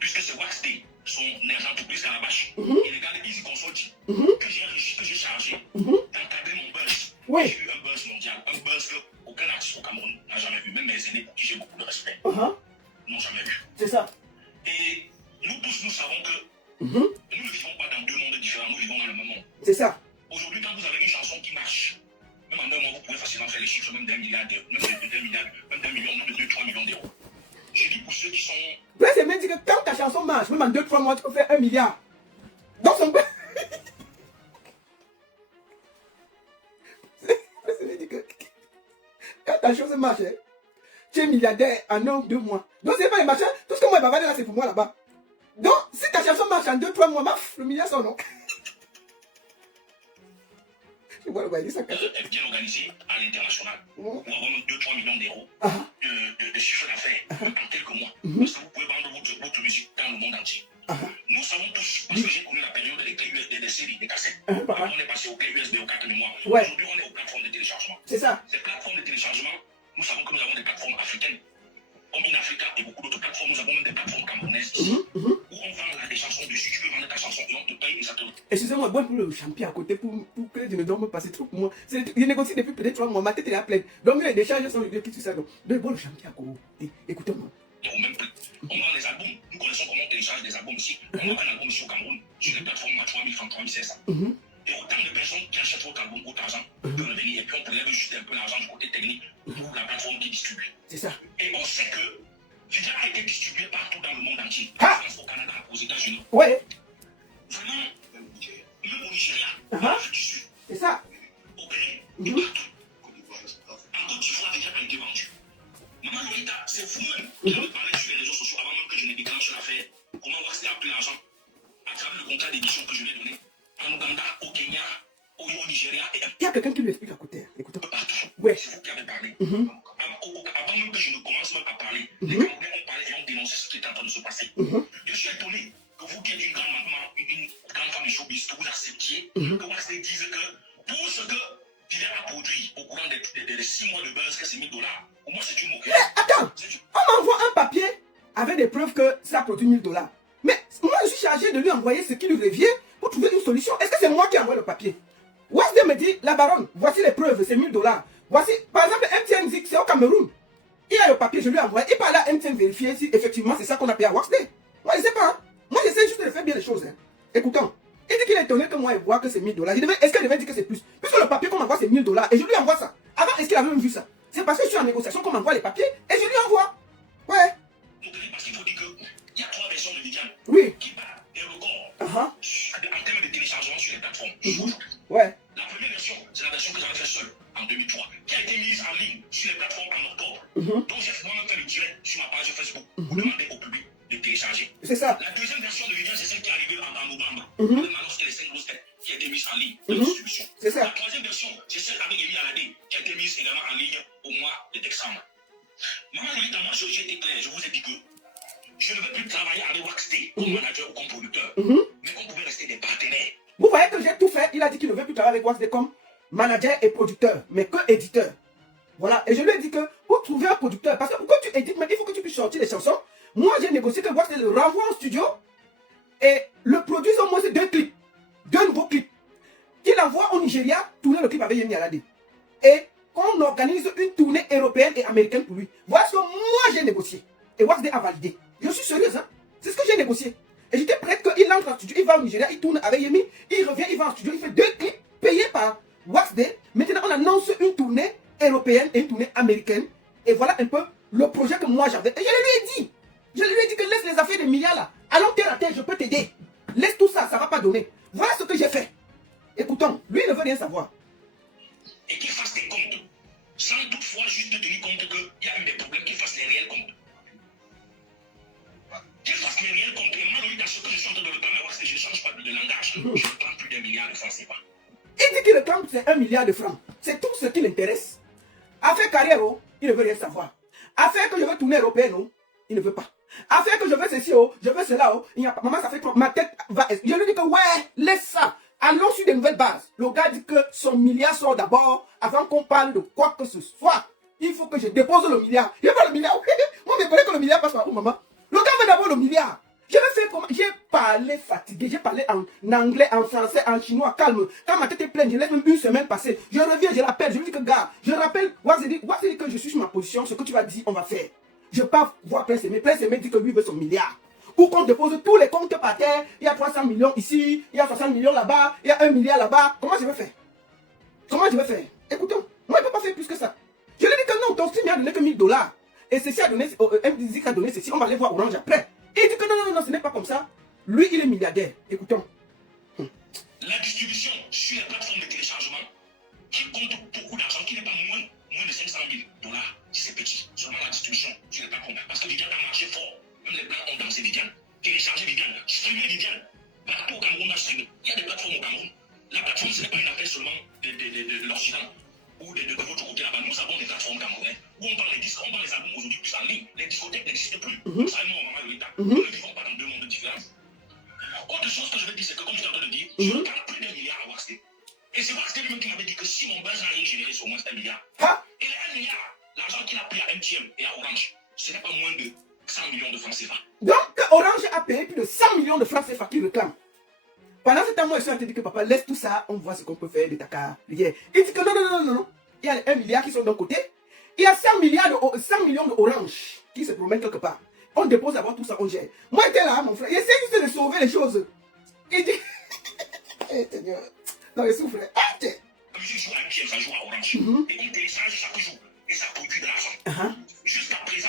puisque c'est Waxday, son argent tout plus qu'à la bâche, et les gars de Easy Consulting, que j'ai chargé d'encadrer mon buzz. Oui. J'ai eu un buzz mondial, un buzz qu'aucun artiste au Cameroun n'a jamais vu, même mes aînés pour qui j'ai beaucoup de respect, n'ont jamais vu. C'est ça. Et nous tous, nous savons que nous ne vivons pas dans 2 mondes différents, nous vivons dans le même monde. C'est ça. Aujourd'hui, quand vous avez une chanson qui marche, même en 1 mois, vous pouvez facilement faire les chiffres même d'1 milliard d'euros, même d'1 million, même de 2-3 millions d'euros. J'ai dit pour ceux qui sont... Prince Aimé dit que quand ta chanson marche, même en 2-3 mois, tu peux faire 1 milliard. Dans son... Prince Aimé dit que quand ta chose marche, tu es milliardaire en 1 ou 2 mois. Donc c'est pas les machins, tout ce que moi bavardé là, c'est pour moi là-bas. Donc si ta chanson marche en 2-3 mois, le milliard sort, non? Je vois le bail, ça casse. est bien organisée à l'international. Pour avoir 2-3 millions d'euros de chiffre d'affaires en quelques mois. Parce que vous pouvez vendre votre musique dans le monde entier. Nous savons tous, parce que j'ai connu la période des clés USB, des séries, des cassettes. Après, on est passé aux clés USB, aux cartes mémoire. Aujourd'hui, on est aux plateformes de téléchargement. C'est ça. Ces plateformes de téléchargement, nous savons que nous avons des plateformes africaines, comme InAfrica et beaucoup d'autres plateformes. Nous avons même des plateformes camerounaises ici, où on vend là, des chansons dessus. Tu peux vendre ta chanson et on te paye et ça te... Excusez-moi, bon pour le champion à côté, pour que je ne dorme pas, c'est trop pour moi. Je négocie depuis peut-être 3 mois, ma tête est pleine. Donc les décharges sont qui tout ça. Donc bon le champion à côté. Écoutez-moi. Au même prix. On vend les albums. Nous connaissons comment on télécharge des albums ici. On vend un album ici au Cameroun sur les plateformes à 3000 francs, 3500. Et autant de personnes qui achètent votre album au argent peuvent venir et puis on prélève juste un peu l'argent du côté technique pour la plateforme qui distribue. C'est ça. Et on sait que Vidia a été distribué partout dans le monde entier. En France, au Canada, aux États-Unis. Ouais. Vraiment, même au Nigeria, en Afrique du Sud. C'est ça. Au Bénin, et partout. En Côte d'Ivoire, Vidia a été vendu. Maman Lolita, c'est vous-même qui avez parlé sur les réseaux sociaux avant même que je ne déclenche l'affaire. Comment Waxday a pris l'argent à travers le contrat d'édition que je lui ai donné en Ouganda, au Kenya, au Nigeria et Il y a quelqu'un qui lui explique à côté. Écoutez. partout. Ouais. C'est vous qui avez parlé. Avant même que je ne commence même à parler, les Camerounais ont parlé et ont dénoncé ce qui est en train de se passer. Je suis étonné que vous qui êtes une grande maman, une grande femme de showbiz, que vous acceptiez que Waxday dise que tout ce que Vidia a produit au courant des 6 mois de buzz, que c'est 1000 $. Pour moi, c'est une moquerie. Mais attends, on m'envoie un papier avec des preuves que ça produit 1000 $. Mais moi, je suis chargé de lui envoyer ce qui lui revient pour trouver une solution. Est-ce que c'est moi qui envoie le papier? Waxday me dit, la baronne, voici les preuves, c'est 1000 $. Voici, par exemple, MTN Zik, c'est au Cameroun. Il a le papier, je lui envoie. Il parle à MTN vérifier si effectivement c'est ça qu'on a payé à Waxday. Moi, je ne sais pas. Hein. Moi, j'essaie juste de faire bien les choses. Hein. Écoutons. Il dit qu'il est étonné que moi, il voit que c'est 1000 $. Est-ce qu'elle devait dire que c'est plus? Puisque le papier qu'on m'envoie, c'est 1000 $. Et je lui envoie ça. Avant, est-ce qu'il avait même vu ça? C'est parce que je suis en négociation qu'on m'envoie les papiers et je lui envoie. Ouais. Parce qu'il faut dire qu'il y a 3 versions de Viviane Oui. qui battent des records Uh-huh. en termes de téléchargement sur les plateformes. Ouais. La Donc j'ai moi-même fait le direct sur ma page Facebook pour demander au public de télécharger. C'est ça. La deuxième version de Viviane, c'est celle qui est arrivée en novembre. Avec Manos et les 5 grosses têtes qui a été mise en ligne de distribution. C'est ça. La troisième version, c'est celle avec Emi Aladé qui a été mise également en ligne au mois de décembre. Maman Lolita, moi j'ai été clair, je vous ai dit que je ne veux plus travailler avec Waxday comme manager ou comme producteur, mais qu'on pouvait rester des partenaires. Vous voyez que j'ai tout fait. Il a dit qu'il ne veut plus travailler avec Waxday comme manager et producteur, mais que éditeur. Voilà. Et je lui ai dit que pour trouver un producteur, parce que quand tu édites, il faut que tu puisses sortir les chansons. Moi, j'ai négocié que Waxday le renvoie en studio et le produise au moins 2 clips, 2 nouveaux clips. Qu'il envoie au Nigeria, tourner le clip avec Yemi Alade. Et qu'on organise une tournée européenne et américaine pour lui. Voilà ce que moi j'ai négocié. Et Waxday a validé. Je suis sérieuse, hein. C'est ce que j'ai négocié. Et j'étais prête qu'il entre en studio, il va au Nigeria, il tourne avec Yemi, il revient, il va en studio, il fait 2 clips payés par Waxday. Maintenant, on annonce une tournée européenne et une tournée américaine. Et voilà un peu le projet que moi j'avais. Et je lui ai dit. Je lui ai dit que laisse les affaires de milliards là. Allons terre à terre, je peux t'aider. Laisse tout ça, ça ne va pas donner. Voilà ce que j'ai fait. Écoutons, lui il ne veut rien savoir. Et qu'il fasse des comptes. Sans toutefois juste tenir compte qu'il y a eu des problèmes, qu'il fasse les réels comptes. Qu'il fasse les réels comptes. Et moi, dans ce que je suis en train de réclamer, parce que je ne change pas de langage. Je prends plus d'1 milliard de francs CFA. Il dit qu'il réclame c'est 1 milliard de francs. C'est tout ce qui l'intéresse. Affaire carrière, oh, il ne veut rien savoir. Affaire que je veux tourner européenne, oh, il ne veut pas. Affaire que je veux ceci, oh, je veux cela, oh, il n'y a pas. Maman, ça fait trop. Ma tête va. Je lui dis que ouais, laisse ça. Allons sur de nouvelles bases. Le gars dit que son milliard sort d'abord avant qu'on parle de quoi que ce soit. Il faut que je dépose le milliard. Il veut le milliard. Moi, je connais que le milliard passe par où, maman? Le gars veut d'abord le milliard. Je vais faire comment? J'ai parlé fatigué. J'ai parlé en anglais, en français, en chinois, calme. Quand ma tête est pleine, je laisse même 1 semaine passer. Je reviens, je l'appelle. Je lui dis que gars, je rappelle. Waxday dit que je suis sur ma position. Ce que tu vas dire, on va faire. Je pars voir Prince Aimé. Prince Aimé dit que lui veut son milliard. Ou qu'on dépose tous les comptes par terre. Il y a 300 millions ici, il y a 60 millions là-bas, il y a 1 milliard là-bas. Comment je vais faire? Comment je vais faire? Écoutons, moi je ne peux pas faire plus que ça. Je lui ai dit que non, ton stream n'a donné que 1000 $. Et ceci a donné, MDZ a donné ceci, on va aller voir Orange après. Et il dit que non, ce n'est pas comme ça. Lui, il est milliardaire. Écoutons. La distribution sur les plateformes de téléchargement qui compte beaucoup d'argent, qui n'est pas moins de 500 000 $, c'est petit. Seulement la distribution sur les plateformes. Parce que Viviane a marché fort. Même les blancs ont dansé Viviane, téléchargé Viviane, streamé Viviane. Partout au Cameroun, on a streamé. Il y a des plateformes au Cameroun. La plateforme, ce n'est pas une affaire seulement de l'Occident ou de votre côté là-bas. Nous avons des plateformes camerounaises où on vend les disques, on vend les albums aujourd'hui plus en ligne. Les discothèques n'existent plus. Nous savons au moment de l'État. Nous ne vivons pas dans 2 mondes différents. Autre chose que je veux dire, c'est que comme je suis en train de dire, je ne parle plus d'1 milliard à Waxday. Et c'est Waxday lui-même qui m'avait dit que si mon buzz en ligne générait au moins 1 milliard. Et les 1 milliard, l'argent qu'il a pris à MTM et à Orange, ce n'est pas moins de 100 millions de francs CFA. Donc, Orange a payé plus de 100 millions de francs CFA qu'il réclame. Pendant ce temps, moi, je suis en train de dire que papa, laisse tout ça, on voit ce qu'on peut faire de ta carrière. Il dit que non. Il y a les 1 milliard qui sont d'un côté. Il y a 100 millions d'Orange qui se promènent quelque part. On dépose d'abord tout ça, on gère. Moi, j'étais là, mon frère. Il essaie juste de sauver les choses. Il dit. Eh, Seigneur. Non, il souffre. Ah, tiens. Je joue à MTM, ça joue à Orange. Et on télécharge chaque jour. Et ça produit de l'argent. Jusqu'à présent.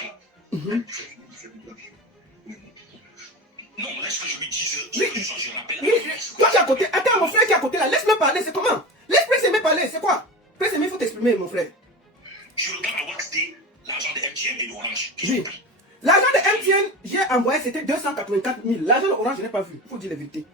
Non, laisse que je lui dise. Je rappelle. Toi, tu es à côté. Attends, mon frère qui est à côté là. Laisse-le parler. C'est comment? Laisse Prince Aimé parler. C'est quoi? Prince Aimé, il faut t'exprimer, mon frère. Je regarde à Waxday l'argent de MTN et d'Orange. Oui. L'argent de MTN, j'ai envoyé, c'était 284 000. L'argent de Orange, je n'ai pas vu. Il faut dire la vérité.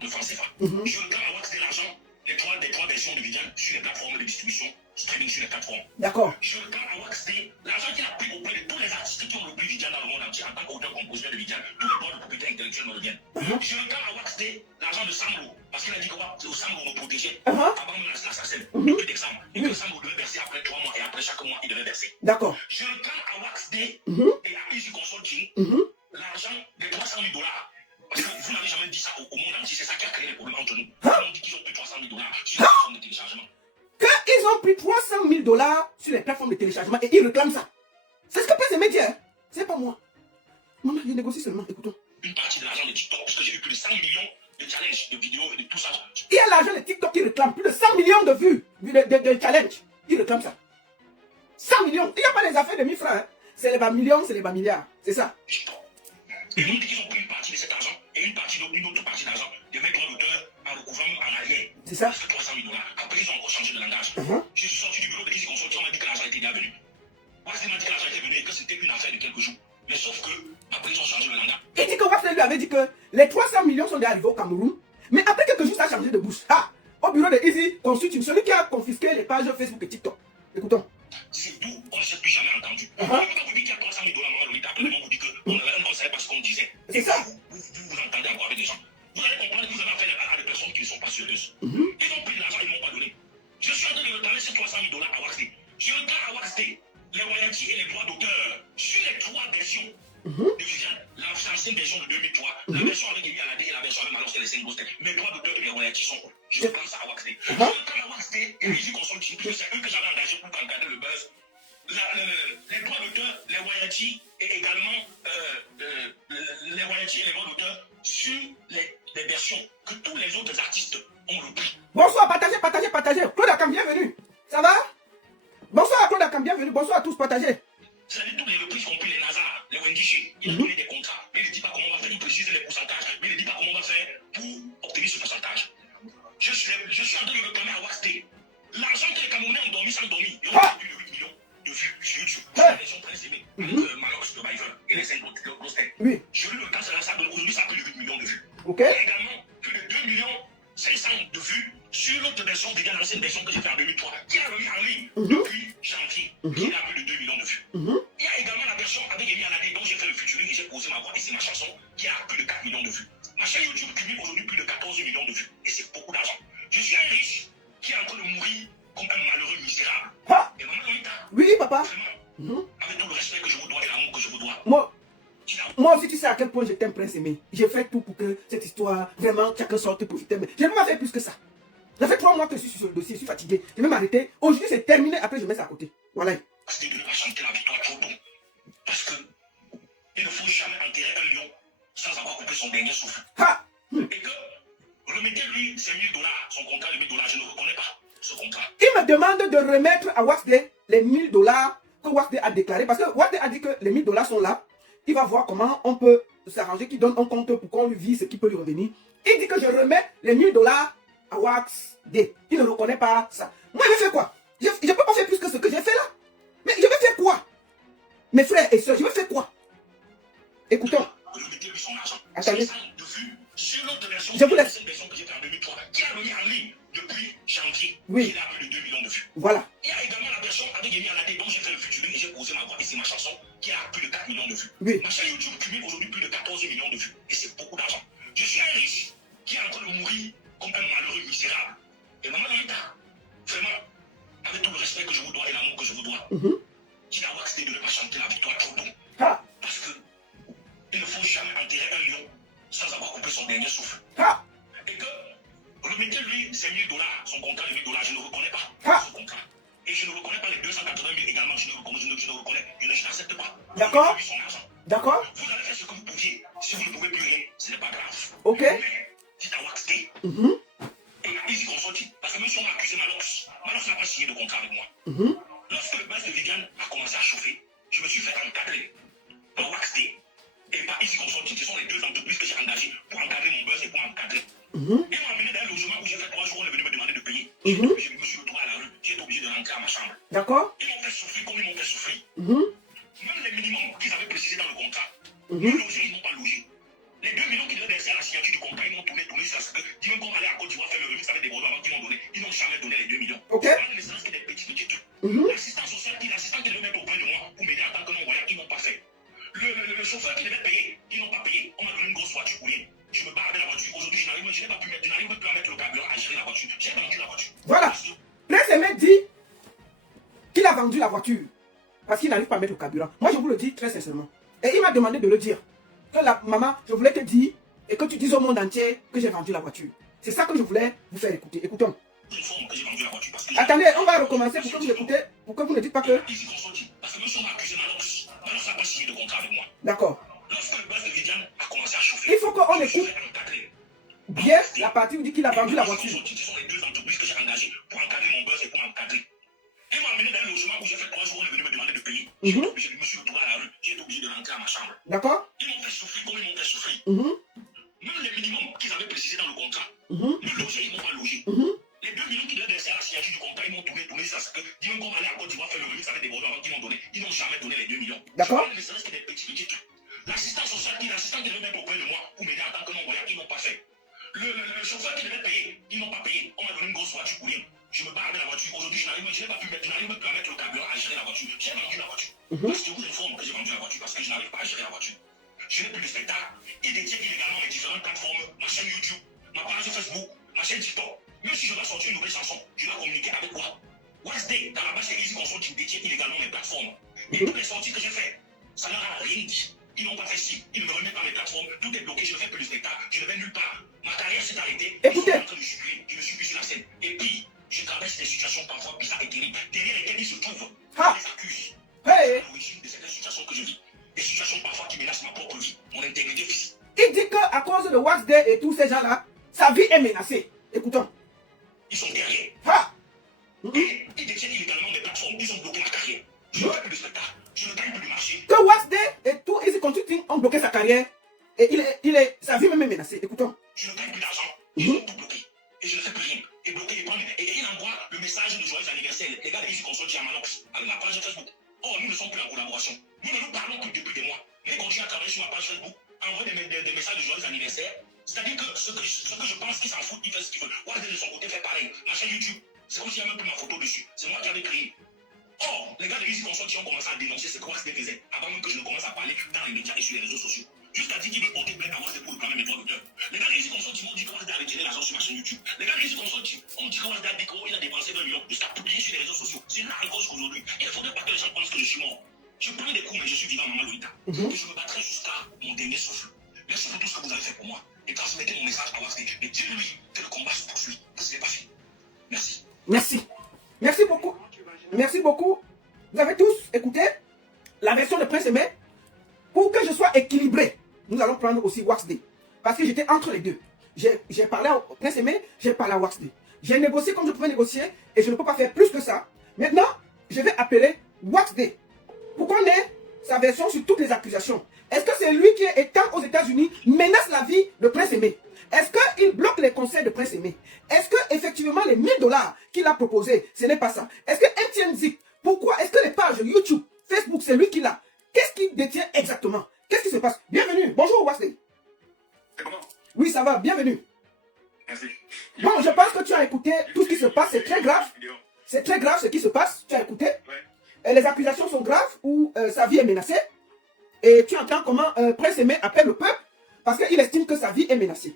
De francs CFA. Je regarde à Waxday l'argent des trois versions de Viviane sur les plateformes de distribution, streaming sur les plateformes. D'accord. Je regarde à Waxday l'argent qu'il a pris auprès de tous les artistes qui ont repris Viviane dans le monde entier en tant qu'auteur-compositeur de Viviane. Tous les droits de propriété intellectuelle me reviennent. Je regarde à Waxday l'argent de Sambo, parce qu'il a dit que Sambo me protégeait avant même l'assassin, depuis décembre. Et que Sambo devait verser après 3 mois et après chaque mois, il devait verser. D'accord. Je regarde à Waxday et à Easy Consulting l'argent de 300 000 $. Parce que vous n'avez jamais dit ça au monde entier, c'est ça qui a créé les problèmes entre nous. On dit qu'ils ont pris 300 000 $ sur les plateformes de téléchargement. Qu'ils ont pris 300 000 $ sur les plateformes de téléchargement et ils réclament ça. C'est ce que Prince Aimé dit, hein. C'est pas moi. Maman, je négocie seulement, écoutons. Une partie de l'argent de TikTok, parce que j'ai eu plus de 100 millions de challenges, de vidéos et de tout ça. Il y a l'argent de TikTok qui réclame plus de 100 millions de vues de challenge. Il réclame ça. 100 millions. Il n'y a pas les affaires de 1000 francs. Hein. C'est les bas millions, c'est les bas milliards. C'est ça. Et on dit qu'ils ont pris une partie de cet argent et une autre partie d'argent de mes droits d'auteur en recouvrant en arrière. C'est ça. Ça fait 300 000 $. Après, ils ont encore changé de langage. Je suis sorti du bureau de Easy Consulting, on m'a dit que l'argent était déjà venu. Waxley m'a dit que l'argent était venu et que c'était une affaire de quelques jours. Mais sauf que, après, ils ont changé le langage. Il dit que Waxley lui avait dit que les 300 millions sont déjà arrivés au Cameroun. Mais après quelques jours, ça a changé de bouche. Ah, au bureau de Easy Consulting, celui qui a confisqué les pages Facebook et TikTok. Écoutons. C'est tout, on ne s'est plus jamais entendu. Quand vous dites qu'il y a 300 000 $, maman Lolita, après le monde vous dit qu'on ne savait pas ce qu'on disait. C'est ça. Vous entendez encore avec des gens. Vous allez comprendre que vous avez affaire à des personnes qui ne sont pas sérieuses. Ils ont pris de l'argent, ils ne m'ont pas donné. Je suis en train de retarder ces 300 000 $ à Waxley. Je retarde à Waxley les royalties et les droits d'auteur sur les 3 versions de Viviane. L'ancienne version de 2003, la version avec Élie Aladé et la version avec Malon, c'est les 5 grosses têtes. Mes droits d'auteur et les royalties sont. Je retarde ça à Waxley. Je retarde à Waxley et Easy Consulting, puisque c'est eux que j'avais engagé pour encadrer le buzz. Les droits d'auteur, les royalties et également les royalties et les droits d'auteur sur les versions que tous les autres artistes ont repris. Bonsoir, partagez, partagez, partagez. Claude Akam, bienvenue. Ça va? Bonsoir Claude Akam, bienvenue. Bonsoir à tous, partagez. C'est-à-dire tous les reprises compris les Nazar, les Wendiché, il a donné des contrats, mais il ne dit pas comment on va faire, il précise les pourcentages, mais il ne dit pas comment on va faire pour obtenir ce pourcentage. Je suis en train de réclamer à Waxley. L'argent que les Camerounais ont dormi sans dormir, ils ont plus de 8 millions de vues sur YouTube. C'est la version très aimée, avec Malox de Biver et les 5 grosses têtes. Oui. Je lui le temps, aujourd'hui, ça a plus de 8 millions de vues. Ok. Il y a également plus de 2 millions 500 de vues sur l'autre version, déjà l'ancienne version que j'ai fait en 2003, qui a remis en ligne depuis janvier, qui a plus de 2 millions de vues. Il y a également la version avec Élie Aladé dont j'ai fait le featuring et j'ai posé ma voix et c'est ma chanson qui a plus de 4 millions de vues. Ma chaîne YouTube cumule aujourd'hui plus de 14 millions de vues et c'est beaucoup d'argent. Je suis un riche qui est en train de mourir comme un malheureux misérable. Ah. Et maman Lolita, Oui, papa. vraiment, avec tout le respect que je vous dois et l'amour que je vous dois. Moi aussi, tu sais à quel point je t'aime, Prince Aimé. J'ai fait tout pour que cette histoire, vraiment, chacun sorte profiter. Mais je ne peux pas faire plus que ça. Ça fait 3 mois que je suis sur le dossier, je suis fatigué. Je vais m'arrêter. Aujourd'hui, c'est terminé. Après, je mets ça à côté. Voilà. C'était de ne pas chanter la victoire trop tôt. Parce que il ne faut jamais enterrer un lion sans avoir coupé son dernier souffle. Ha. Et que remettez-lui ses 1 000 $, son contrat de 1 000 $, je ne reconnais pas ce contrat. Il me demande de remettre à Waxley les 1 000 $ que Waxley a déclaré. Parce que Waxley a dit que les 1 000 $ sont là. Il va voir comment on peut s'arranger, qu'il donne un compte pour qu'on lui vise ce qui peut lui revenir. Il dit que je remets les 1 000 $ à Waxley. Il ne reconnaît pas ça. Moi, je vais faire quoi? Je ne peux pas faire plus que ce que j'ai fait là. Mais je vais faire quoi? Mes frères et soeurs, je vais faire quoi? Écoutons. Remettez-lui son argent. Attendez. De vue sur l'autre version, Je vous laisse. cette version que j'ai fait en 2003, qui a remis en ligne depuis janvier. Oui. Il a plus de 2 millions de vues. Voilà. Il y a également la version avec Élie Aladé dont j'ai fait le featuring et j'ai posé ma voix et c'est ma chanson qui a plus de 4 millions de vues. Oui. Ma chaîne YouTube cumule aujourd'hui plus de 14 millions de vues et c'est beaucoup d'argent. Je suis un riche qui est en train de mourir comme un malheureux misérable. Et maman Lolita, vraiment, avec tout le respect que je vous dois et l'amour que je vous dois, dites à Waxley de ne pas chanter la victoire trop tôt. Ha. Parce que il ne faut jamais enterrer un lion sans avoir coupé son dernier souffle. Ha. Et que remettez-lui ses 1 000 $, son contrat de 1 000 $, je ne reconnais pas ce contrat. Et je ne reconnais pas les 280 000 également, je n'accepte pas. D'accord. Remettez-lui son argent. D'accord. Vous allez faire ce que vous pouviez. Si vous ne pouvez plus rien, ce n'est pas grave. Ok. Mais dites à Waxley et à Easy Consulting, parce que même si on m'a accusé Malox n'a pas signé de contrat avec moi. Lorsque le buzz de Viviane a commencé à chauffer, je me suis fait encadrer par Waxley et par Easy Consulting. Ce sont les 2 entreprises que j'ai engagées pour encadrer mon buzz et pour m'encadrer. Ils m'ont amené dans un logement où j'ai fait 3 jours, on est venu me demander de payer. Je me suis retrouvé à la rue, j'ai été obligé de rentrer à ma chambre. D'accord. Ils m'ont fait souffrir comme ils m'ont fait souffrir. Même les minimums qu'ils avaient précisé dans le contrat, le loger, ils n'ont pas logé. Les 2 millions qui devaient verser à la signature du contrat, ils m'ont tourné ça. Dis même qu'on va aller à Côte d'Ivoire faire le remix avec des bordeaux avant qu'ils m'ont donné. Ils n'ont jamais donné les 2 millions. Ok. C'est pas naissance que des petits trucs. L'assistant social, l'assistant qui devait mettre auprès de moi pour m'aider en tant que non-voyant, ils n'ont pas fait. Le chauffeur qui devait payer, ils n'ont pas payé. On m'a donné une grosse voiture pour rien. Je me bats avec la voiture. Aujourd'hui, je n'arrive même plus à mettre le carburant à gérer la voiture. J'ai vendu la voiture. Voilà. Prince Aimé dit qu'il a vendu la voiture parce qu'il n'arrive pas à mettre le carburant. Moi, je vous le dis très sincèrement. Et il m'a demandé de le dire. Que la maman, je voulais te dire et que tu dises au monde entier que j'ai vendu la voiture. C'est ça que je voulais vous faire écouter. Écoutons. Attendez, on va recommencer pour que vous écoutez, pour que vous ne dites pas que... Parce que même si on m'a accusé Malox n'a pas signé de contrat avec moi. D'accord. Lorsque le buzz de Viviane a commencé à chauffer, il faut qu'on écoute bien la partie où il dit qu'il a vendu la voiture. Ce sont les 2 entreprises que j'ai engagées pour encadrer mon buzz et pour m'encadrer. Ils m'ont amené dans un logement où j'ai fait 3 jours, on est venu me demander de payer. Je me suis retrouvé à la rue, j'ai été obligé de rentrer à ma chambre. D'accord. Ils m'ont fait souffrir comme ils m'ont fait souffrir. Même les minimums qu'ils avaient précisé dans le contrat, le loger, ils ne m'ont pas logé. Les 2 millions qui devaient verser à la signature du contrat, ils m'ont tourné ça. Dis même qu'on va aller à Côte d'Ivoire faire le remix avec des bordeaux avant qu'ils m'ont donné. Ils n'ont jamais donné. payé. Ils n'ont pas payé. On m'a donné une grosse voiture pour rien. Je me barre de la voiture. Aujourd'hui, je n'arrive pas pu mettre, je n'arrive même plus à mettre le carburant à gérer la voiture. J'ai vendu la voiture. Parce que je vous informe que j'ai vendu la voiture parce que je n'arrive pas à gérer la voiture. Je n'ai plus de spectacle. Ils détiennent illégalement mes différentes plateformes, ma chaîne YouTube, ma page Facebook, ma chaîne TikTok. Même si je dois sortir une nouvelle chanson, je dois communiquer avec quoi? Wednesday, dans la base Easy Consulting, détiennent illégalement mes plateformes. Et toutes les sorties que j'ai faites, ça leur a rien dit. Ils n'ont pas fait ci, ils ne me remettent pas mes plateformes, tout est bloqué, je ne fais plus de spectacle, je ne vais nulle part. Ma carrière s'est arrêtée, Écoutez. je suis en train de subir, je me suis plus sur la scène. Et puis, je traverse des situations parfois bizarres et terribles, derrière lesquelles ils se trouvent. Ah. Je les accuse. Hey. L'origine de certaines situations que je vis, des situations parfois qui menacent ma propre vie, mon intégrité physique. Il dit qu'à cause de Wax Day et tous ces gens-là, sa vie est menacée. Écoutons. Ils sont derrière. Ah. Et ils détiennent illégalement mes plateformes, ils ont bloqué ma carrière. Je ne fais plus de spectacle, je ne gagne plus de marché. Que Wax Day et tout Easy Consulting ont bloqué sa carrière. Et sa vie même est menacée. Écoutons. Je ne gagne plus d'argent, ils ont tout bloqué. Et je ne fais plus rien. Et bloqué, et il envoie le message de joyeux anniversaire. Les gars de Easy Consulting à Manox, avec ma page Facebook. Oh, nous ne sommes plus en collaboration. Nous ne nous parlons que depuis des mois. Mais continuez à travailler sur ma page Facebook, envoyer des messages de joyeux anniversaire. C'est-à-dire que ce que je pense qu'ils s'en foutent, ils font ce qu'ils veulent. Warden de son côté fait pareil. Ma chaîne YouTube, c'est comme s'il n'y a même plus ma photo dessus. C'est moi qui avais créé. Or, les gars de Easy Consulting ont commencé à dénoncer ce que Warden faisait avant même que je ne commence à parler dans les médias et sur les réseaux sociaux. Jusqu'à dire qu'ils veulent porter plainte à Warden pour réclamer mes droits d'auteur. Les gars de Easy Consulting ont dit que Warden a retiré l'argent sur ma chaîne YouTube. Les gars de Easy Consulting ont dit que Warden a dit qu'il a dépensé 20 millions jusqu'à publier sur les réseaux sociaux. C'est là encore jusqu'aujourd'hui. Il ne faudrait pas que les gens pensent que je suis mort. Je prends des coups, mais je suis vivant, Maman Lolita. Et je me battrai jusqu'à mon dernier souffle. Merci pour tout ce que vous avez fait pour moi. Et transmettez mon message à Warden. Et dites-lui que le combat se poursuit. Que ce n'est pas fini. Merci. Merci. Merci beaucoup. Merci beaucoup. Vous avez tous écouté la version de Prince Aimé. Pour que je sois équilibré, nous allons prendre aussi Wax Day. Parce que j'étais entre les deux. J'ai parlé à Prince Aimé, j'ai parlé à Wax Day. J'ai négocié comme je pouvais négocier et je ne peux pas faire plus que ça. Maintenant, je vais appeler Wax Day pour qu'on ait sa version sur toutes les accusations. Est-ce que c'est lui qui, étant aux États-Unis, menace la vie de Prince Aimé? Est-ce qu'il bloque les conseils de Prince Aimé? Est-ce que effectivement les 1000 $ qu'il a proposé, ce n'est pas ça? Est-ce que MTN Zik, pourquoi est-ce que les pages YouTube, Facebook, c'est lui qui l'a? Qu'est-ce qu'il détient exactement? Qu'est-ce qui se passe? Bienvenue. Bonjour Wax Day. C'est comment? Oui, ça va. Bienvenue. Merci. Bon, je pense que tu as écouté tout ce qui se passe. C'est très grave. C'est très grave ce qui se passe. Tu as écouté. Ouais. Et les accusations sont graves ou sa vie est menacée. Et tu entends comment Prince Aimé appelle le peuple parce qu'il estime que sa vie est menacée.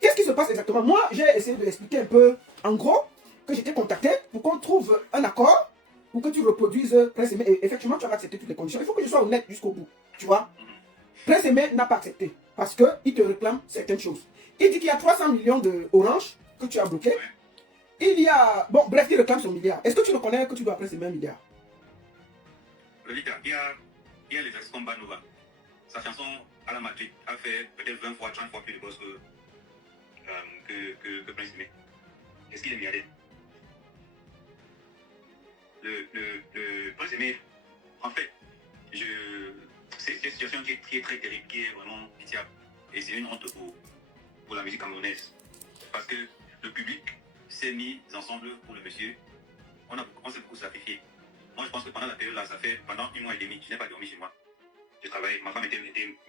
Qu'est-ce qui se passe exactement? Moi, j'ai essayé de l'expliquer un peu en gros, que j'étais contacté pour qu'on trouve un accord pour que tu reproduises Prince Aimé. Et effectivement, tu as accepté toutes les conditions. Il faut que je sois honnête jusqu'au bout. Tu vois? Prince Aimé n'a pas accepté parce qu'il te réclame certaines choses. Il dit qu'il y a 300 millions d'Orange que tu as bloqué. Il y a... Bon, bref, il réclame son milliard. Est-ce que tu reconnais que tu dois Prince Aimé 1 milliard? Lolita, il y a les ex Combat Nova. Sa chanson à la Madrid a fait peut-être 20 fois, 30 fois plus de buzz que Prince Aimé. Est-ce qu'il est milliardaire? Le Prince Aimé, en fait, c'est une situation qui est très terrible, qui est vraiment pitiable. Et c'est une honte pour la musique camerounaise. Parce que le public s'est mis ensemble pour le monsieur. On s'est beaucoup sacrifié. Moi, je pense que pendant la période là, ça fait pendant 1 mois et demi, je n'ai pas dormi chez moi. J'ai travaillé, ma femme était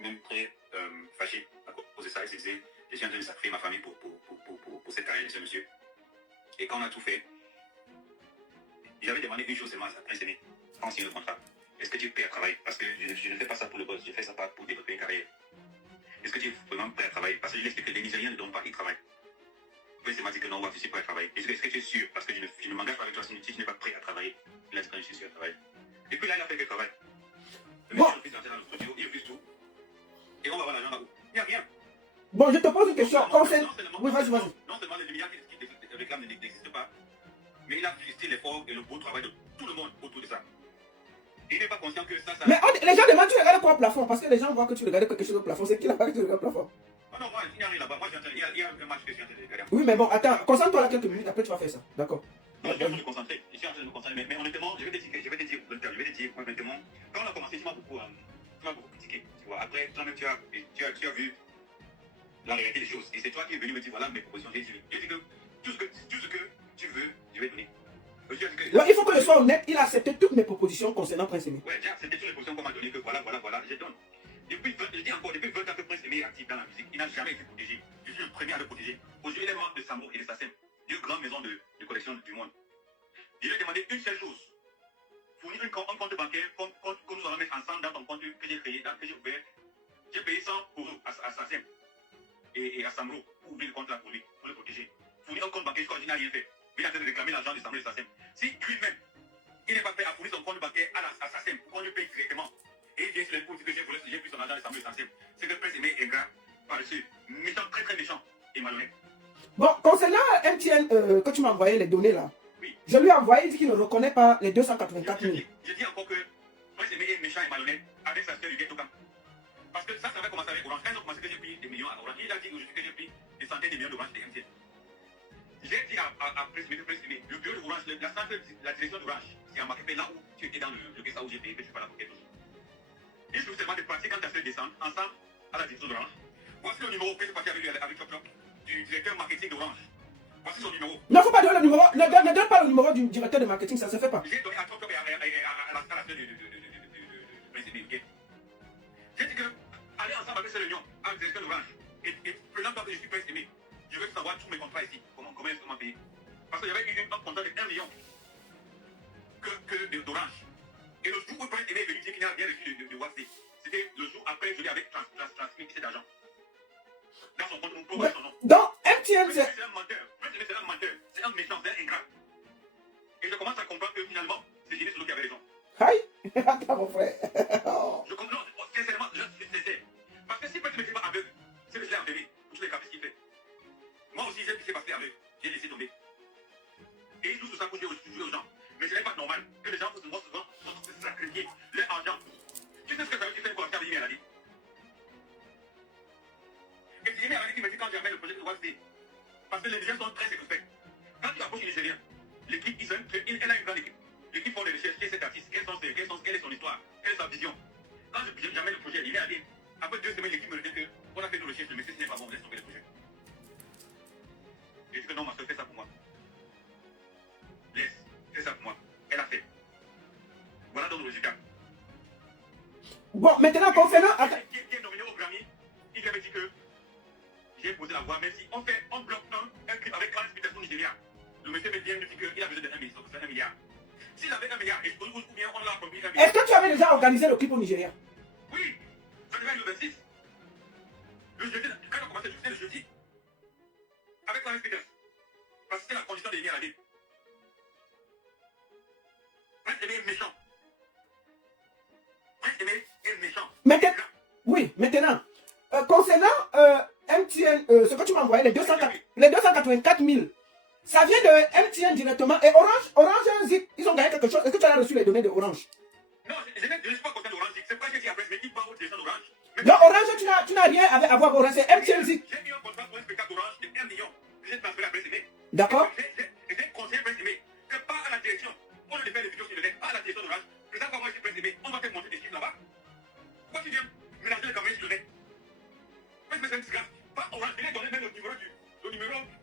même très fâchée à cause de ça. Elle se disait, je suis en train de sacrifier ma famille pour cette carrière de ce monsieur. Et quand on a tout fait, j'avais demandé une chose seulement à Prince Aimé, quand on signe le contrat. Est-ce que tu es prêt à travailler? Parce que je ne fais pas ça pour le boss, je fais ça pas pour développer une carrière. Est-ce que tu es vraiment prêt à travailler? Parce que je lui explique que les Nigériens ne donnent pas, ils travaillent. Prince Aimé m'a dit que non, moi je suis prêt à travailler. Est-ce que tu es sûr? Parce que je ne m'engage pas avec toi si tu n'es pas prêt à travailler. Il a dit que je suis sûr à travailler. Et puis là, il a fait que travail. Le mec, il refuse d'entrer dans le studio, il refuse tout. Et on va voir l'argent là-haut. Il n'y a rien. Bon, je te pose une question. Oui, vas-y. Non seulement les milliards qu'il réclame n'existent pas, mais il a frustré l'effort et le beau travail de tout le monde autour de ça. Et il n'est pas conscient que ça... Mais les gens demandent, tu regardes quoi au plafond? Parce que les gens voient que tu regardes quelque chose au plafond. C'est qui là-bas que tu regardes au plafond? Oh non, moi, il n'y a rien là-bas. Moi, il y a un match que je suis en train de regarder. Oui, mais bon, attends, concentre-toi là quelques minutes, après tu vas faire ça. D'accord. Non, je suis en train de me concentrer. Je suis en train de me concentrer. Mais honnêtement, je vais te dire, honnêtement, quand on a commencé, tu m'as beaucoup critiqué. Tu vois, après, toi-même, tu as vu la réalité des choses. Et c'est toi qui es venu me dire, voilà mes propositions. J'ai dit que tout ce que tu veux, je vais donner. Il faut que je sois honnête, il a accepté toutes mes propositions concernant Prince Aimé. Ouais, j'ai accepté toutes les propositions qu'on m'a données, que voilà, je donne. Depuis 20 ans que Prince Aimé est actif dans la musique, il n'a jamais été protégé. Je suis le premier à le protéger. Aujourd'hui, il est membre de Samro et de SACEM, deux grandes maisons de collection du monde. Je lui ai demandé une seule chose. Fournir un compte bancaire comme nous allons mettre ensemble dans ton compte que j'ai créé, que j'ai ouvert. J'ai payé 100 euros à SACEM et à Samro pour ouvrir le compte là pour lui, pour le protéger. Fournir un compte bancaire, je crois qu'il n'a rien fait. Mais il est en train de réclamer l'argent de Samro et de SACEM. Si lui-même, il n'est pas prêt à fournir son compte bancaire à SACEM pour qu'on lui paye directement, et il vient sur les comptes que j'ai pris son argent de Samro et de SACEM, c'est que le Prince Aimé est ingrat, paresseux, méchant, très très méchant et malhonnête. Bon, concernant MTN, que tu m'as envoyé les données là, Oui. je lui ai envoyé, il dit qu'il ne reconnaît pas les 284 000. Je dis encore que Prince Aimé est méchant et malhonnête avec sa soeur Huguette Ocam. Parce que ça va commencer avec Orange. Quand ils ont commencé que j'ai pris des millions à Orange, il a dit aujourd'hui que j'ai pris des centaines de millions d'Orange de MTN. J'ai dit à Prince Aimé, le bureau d'Orange, la direction d'Orange, c'est à Marquet, là où tu étais dans le caisse où j'ai payé, que tu parles à Marquet. Il suffit seulement de partir quand ta soeur descend ensemble à la direction d'Orange. Voici le numéro que j'ai parti avec lui, avec Chop Chop, du directeur marketing d'Orange. Voici son numéro. Non, faut pas donner le numéro. Ne donne pas le numéro du directeur de marketing, ça se fait pas. J'ai donné à Chop Chop et à la soeur de Prince Aimé. J'ai dit que aller ensemble avec cette réunion, avec le directeur d'Orange, et prenant pas que je suis Prince Aimé, je veux savoir tous mes contrats ici, comment est-ce qu'on m'a payé. Parce qu'il y avait eu un contrat de 1 million d'Orange. Et le jour où Prince Aimé est venu dire qu'il n'a rien reçu de Wassé, c'était le jour après je lui avais transmis cet argent. Dans son compte, on peut voir son nom. Donc, MTN, C'est un menteur. Prince Aimé, c'est un menteur. C'est un méchant, c'est un ingrat. Et je commence à comprendre que finalement, c'est Génie Solo qui avait raison. aïe, attends mon frère. Je comprends, sincèrement, je suis sincère. Parce que si Prince Aimé n'était pas aveugle, c'est que je l'ai enlevé pour tous les caprices qu'il fait. Moi aussi, j'ai passé aveugle. J'ai laissé tomber. Et il joue sur ça pour jouer aux gens. Mais ce n'est pas normal que les gens se sacrifier leur argent. Tu sais ce que ça veut dire pour faire Yémi Aladi? Et c'est Yémi Aladi qui me dit quand j'ai amené le projet de Wassé. Parce que les Nigériens sont très circonspects. Quand tu approches les Nigériens, l'équipe, elle a une grande équipe. L'équipe font des recherches, qui est cet artiste, quelle est son histoire, quelle est sa vision. Quand j'amène le projet, Yémi Aladi, après 2 semaines, l'équipe me dit qu'on a fait nos recherches, le monsieur, ce n'est pas bon, on laisse tomber le projet. J'ai dit que non, ma soeur, fais ça pour moi. Laisse, fais ça pour moi. Elle a fait. Voilà donc le résultat. Bon, maintenant, concernant. Qui est nominé au Grammy, il avait dit que j'ai posé la voix, même si on bloque un clip avec 40 Peterson Nigeria. Le monsieur me dit qu'il a besoin de 1 milliard. S'il avait 1 milliard, et je ou bien on l'a promis 1 milliard. Est-ce que tu avais déjà organisé le clip au Nigeria? Oui, ça devait être le 26. Le jeudi, quand on a commencé, c'était le jeudi. Avec 40 Peterson. Parce que c'est la condition de venir à la ville. Prince Aimé est méchant. Prince Aimé est méchant. Maintenant, concernant MTN, ce que tu m'as envoyé, les 284 000, ça vient de MTN directement. Et Orange, ils ont gagné quelque chose. Est-ce que tu as reçu les données de Orange? Non, je ne suis pas content d'Orange. C'est pas que j'ai appris, mais qui parle des gens d'Orange. Donc Orange, tu n'as rien à voir avec Orange, c'est MTN Zik. J'ai mis un contrat pour un spectacle d'Orange de 1 million que j'ai transféré à Prince Aimé. D'accord. J'ai conseillé Prince Aimé que pas à la direction. On ne fait les vidéos sur le net, pas à la direction d'Orange. Que ça, moi, je suis Prince Aimé, on va te montrer des chiffres là-bas. Pourquoi tu viens mélanger les caméras sur le net? Prince Aimé, c'est une disgrâce. Pas Orange, je vais donner même le numéro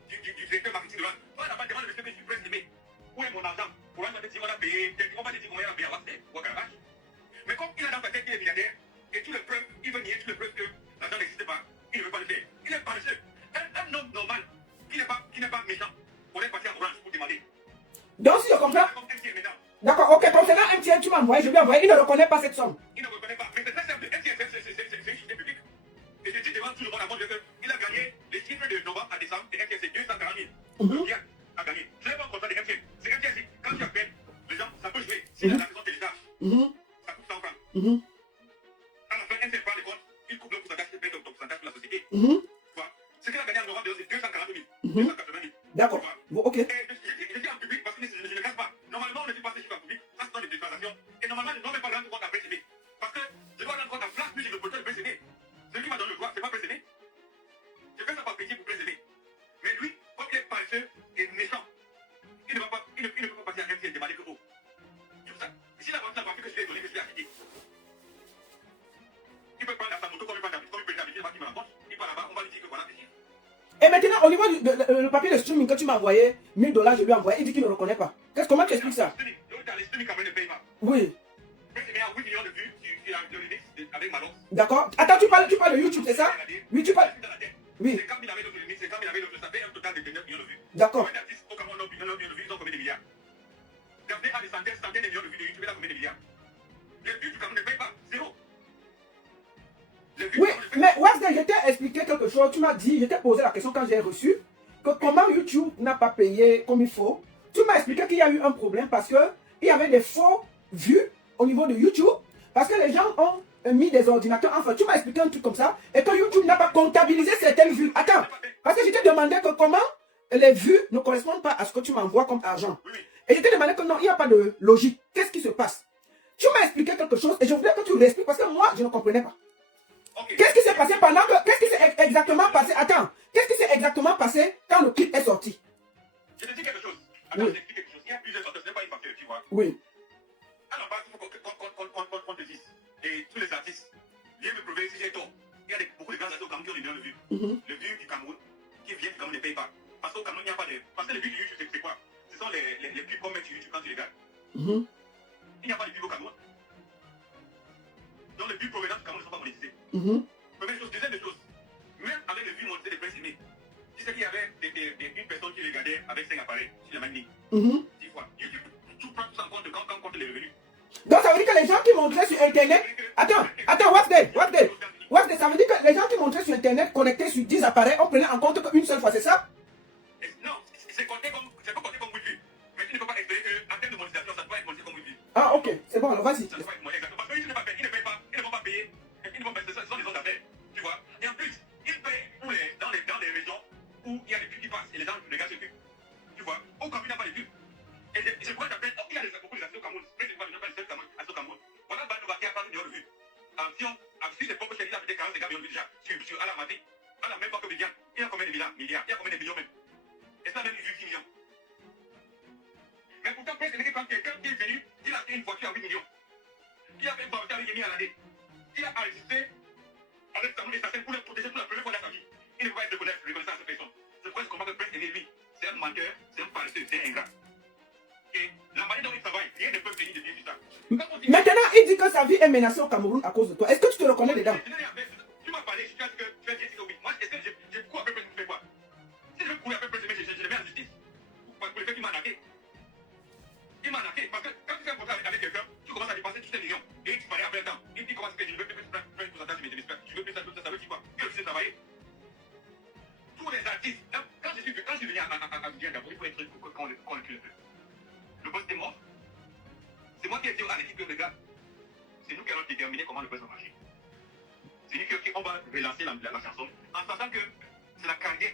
du directeur marketing d'Orange. Va là-bas, demande le monsieur que je suis Prince Aimé. Où est mon argent? Orange va te dire, on a payé, on va te dire combien on a payé à Wassé ou à Calabash. Mais comme il a dans sa tête qu'il est milliardaire, et tout le preuve, il veut nier tout le preuve que l'argent n'existe pas, il ne veut pas le faire. Il est paresseux. Un homme normal, qui n'est pas méchant, on est parti à Orange pour demander. Donc si je comprends. D'accord, ok, concernant MTN, tu m'as envoyé, je lui ai envoyé, il ne reconnaît pas cette somme. Il ne reconnaît pas. Mais c'est très simple, MTN, c'est une société publique. Et je dis devant tout le monde avant qu'il a gagné les chiffres de novembre à décembre, de MTN, c'est 240 000. Il a gagné. Je n'ai pas contrat de MTN. C'est MTN, quand tu appelles, les gens, ça peut jouer. Si la maison télécharge, ça coûte 100 francs. À la fin, MTN prend les comptes, il coupe le pourcentage pour la société. Ce qu'il a gagné en novembre, c'est 240 000. 280 000. D'accord. Bon, ok. Et je dis en public parce que je ne casse pas. Normalement, on ne dit pas ces chiffres en public. Ça, c'est dans les déclarations. Et normalement, je ne dois même pas rendre compte à Prince Aimé. Parce que je dois rendre compte à Flash Music, le producteur de Prince Aimé. Celui qui m'a donné le droit, c'est pas Prince Aimé. Je fais ça par pitié pour Prince Aimé. Mais lui, comme il est paresseux et méchant, il ne peut pas passer à MTN demander que oh. C'est pour ça. Si la banque n'a pas vu que je l'ai donné, que je l'ai acheté. Il peut prendre sa moto comme il prend d'habitude, il va qui me raconte. Il part là-bas, on va lui dire que voilà, c'est. Et maintenant, au niveau du papier de streaming que tu m'as envoyé, 1 000 $, je lui ai envoyé, il dit qu'il ne reconnaît pas. Comment tu expliques ça? Les streaming quand même ne payent pas. Oui. Prince Aimé a 8 millions de vues sur le remix avec Malos. D'accord. Attends, tu parles de YouTube, c'est ça? Oui, tu parles. Oui. C'est quand il avait d'autres limites, c'est quand il avait d'autres. Ça fait un total de 29 millions de vues. D'accord. Un artiste au Cameroun, 9 millions de vues, ils ont combien de milliards? Daphné a des centaines de millions de vues de YouTube, il a combien de milliards? Les vues du Cameroun ne payent pas, zéro. Les vues Oui, du Cameroun ne payent mais Waxday, je t'ai expliqué quelque chose. Tu m'as dit, je t'ai posé la question quand j'ai reçu, que comment YouTube n'a pas payé comme il faut. Tu m'as expliqué qu'il y a eu un problème parce qu'il y avait des faux vues au niveau de YouTube. Parce que les gens ont mis des ordinateurs. Enfin, tu m'as expliqué un truc comme ça. Et que YouTube n'a pas comptabilisé certaines vues. Attends, parce que je t'ai demandé que comment les vues ne correspondent pas à ce que tu m'envoies comme argent. pas. Oui, oui. Et je t'ai demandé que non, il n'y a pas de logique. Qu'est-ce qui se passe? Tu m'as expliqué quelque chose et je voudrais que tu l'expliques parce que moi, je ne comprenais pas. Ok. Qu'est-ce qui s'est passé pendant que... Qu'est-ce qui s'est exactement passé? Attends. Qu'est-ce qui s'est exactement passé quand le clip est sorti? Je te dis quelque chose. Attends, Oui. je t'explique quelque chose. Il y a plusieurs facteurs, ce n'est pas une facteur, tu vois. Oui. À la base, il faut qu'on te dise. Et tous les artistes, viens me prouver si j'ai tort. Il y a beaucoup de grands artistes au Cameroun qui ont des millions de vues. Le vues du Cameroun, qui viennent du Cameroun ne paye pas. Parce qu'au Cameroun, il n'y a pas de... Parce que les vues de YouTube, c'est quoi? Ce sont les pubs qu'on met sur YouTube quand tu regardes. Mhm. Il n'y a pas de pubs au Cameroun. Donc les vues provenant du Cameroun ne sont pas monétisées. Mhm. Première chose. Deuxième chose, même avec les vues monétisées des presse aimées, tu sais qu'il y avait une personne qui regardait avec 5 appareils sur la même ligne. Mhm. 10 fois. YouTube, tu prends tout ça en compte quand on compte les revenus. Donc ça veut dire que les gens qui montraient sur Internet... Attends, Waxday, ça veut dire que les gens qui montraient sur Internet connectés sur 10 appareils, on prenait en compte qu'une seule fois, c'est ça? Non, c'est pas compté comme wifi. Mais tu ne peux pas espérer qu'en termes de monétisation, ça doit être monétisé comme wifi. Ah, ok, c'est bon, alors vas-y. Ça doit être monétisé. Parce qu'ils ne payent pas, ils ne vont pas payer. Ils ne vont pas payer, ce sont des autres affaires. Tu vois. Et en plus, ils payent dans les régions où il y a des pubs qui passent et les gens regardent ce pub. Tu vois. Au Cameroun, il n'y a pas de pubs. Et je pourrais t'appeler, il y a beaucoup d'artistes au Cameroun. Mais c'est pas les seuls artistes au Cameroun. Voilà, Banova qui a pas de millions de vues. Si c'est propres chaînes, il a peut-être 40 millions de vues déjà sur Alamati. Alors, même pas que Viviane. Il y a combien de milliards? Il y a combien de millions même? Et ça même, il vit 10 millions. Mais pourtant, presque quand quelqu'un qui est venu, il a acheté une voiture à 8 millions. Il a fait une voiture avec Yemi à l'année. Il a enregistré avec sa et sa scène pour le protéger pour la première fois dans sa vie. Il ne peut pas être reconnaissant à cette personne. C'est pourquoi je comprends que Prince Aimé, lui, c'est un menteur, c'est un paresseux, c'est un ingrat. Et la manière dont il travaille, rien ne peut venir de bien sur ça. Maintenant, il dit que sa vie est menacée au Cameroun à cause de toi. Est-ce que tu te reconnais dedans? Tu m'as parlé, tu as dit que tu as dit que oui. Moi, est-ce que j'ai couru après Prince Aimé quoi? Si je veux courir après Prince Aimé, je le mets en justice. Pour le fait qu'il m'a arnaqué. Il m'a arnaqué parce que quand tu fais un contrat avec quelqu'un, tu commences à dépenser tous tes millions. Et il disparaît après un temps. Il dit comment c'est que je ne veux plus faire un pourcentage de mes espèces. Je veux plus ça veut dire quoi? Que je sais travailler. Tous les artistes, quand je suis venu à Viviane d'abord, il faut être qu'on le cule un peu. Le boss est mort. C'est moi qui ai dit à l'équipe que les gars, c'est nous qui allons déterminer comment le boss va marcher. C'est nous qui on va relancer la chanson en sachant que c'est la carrière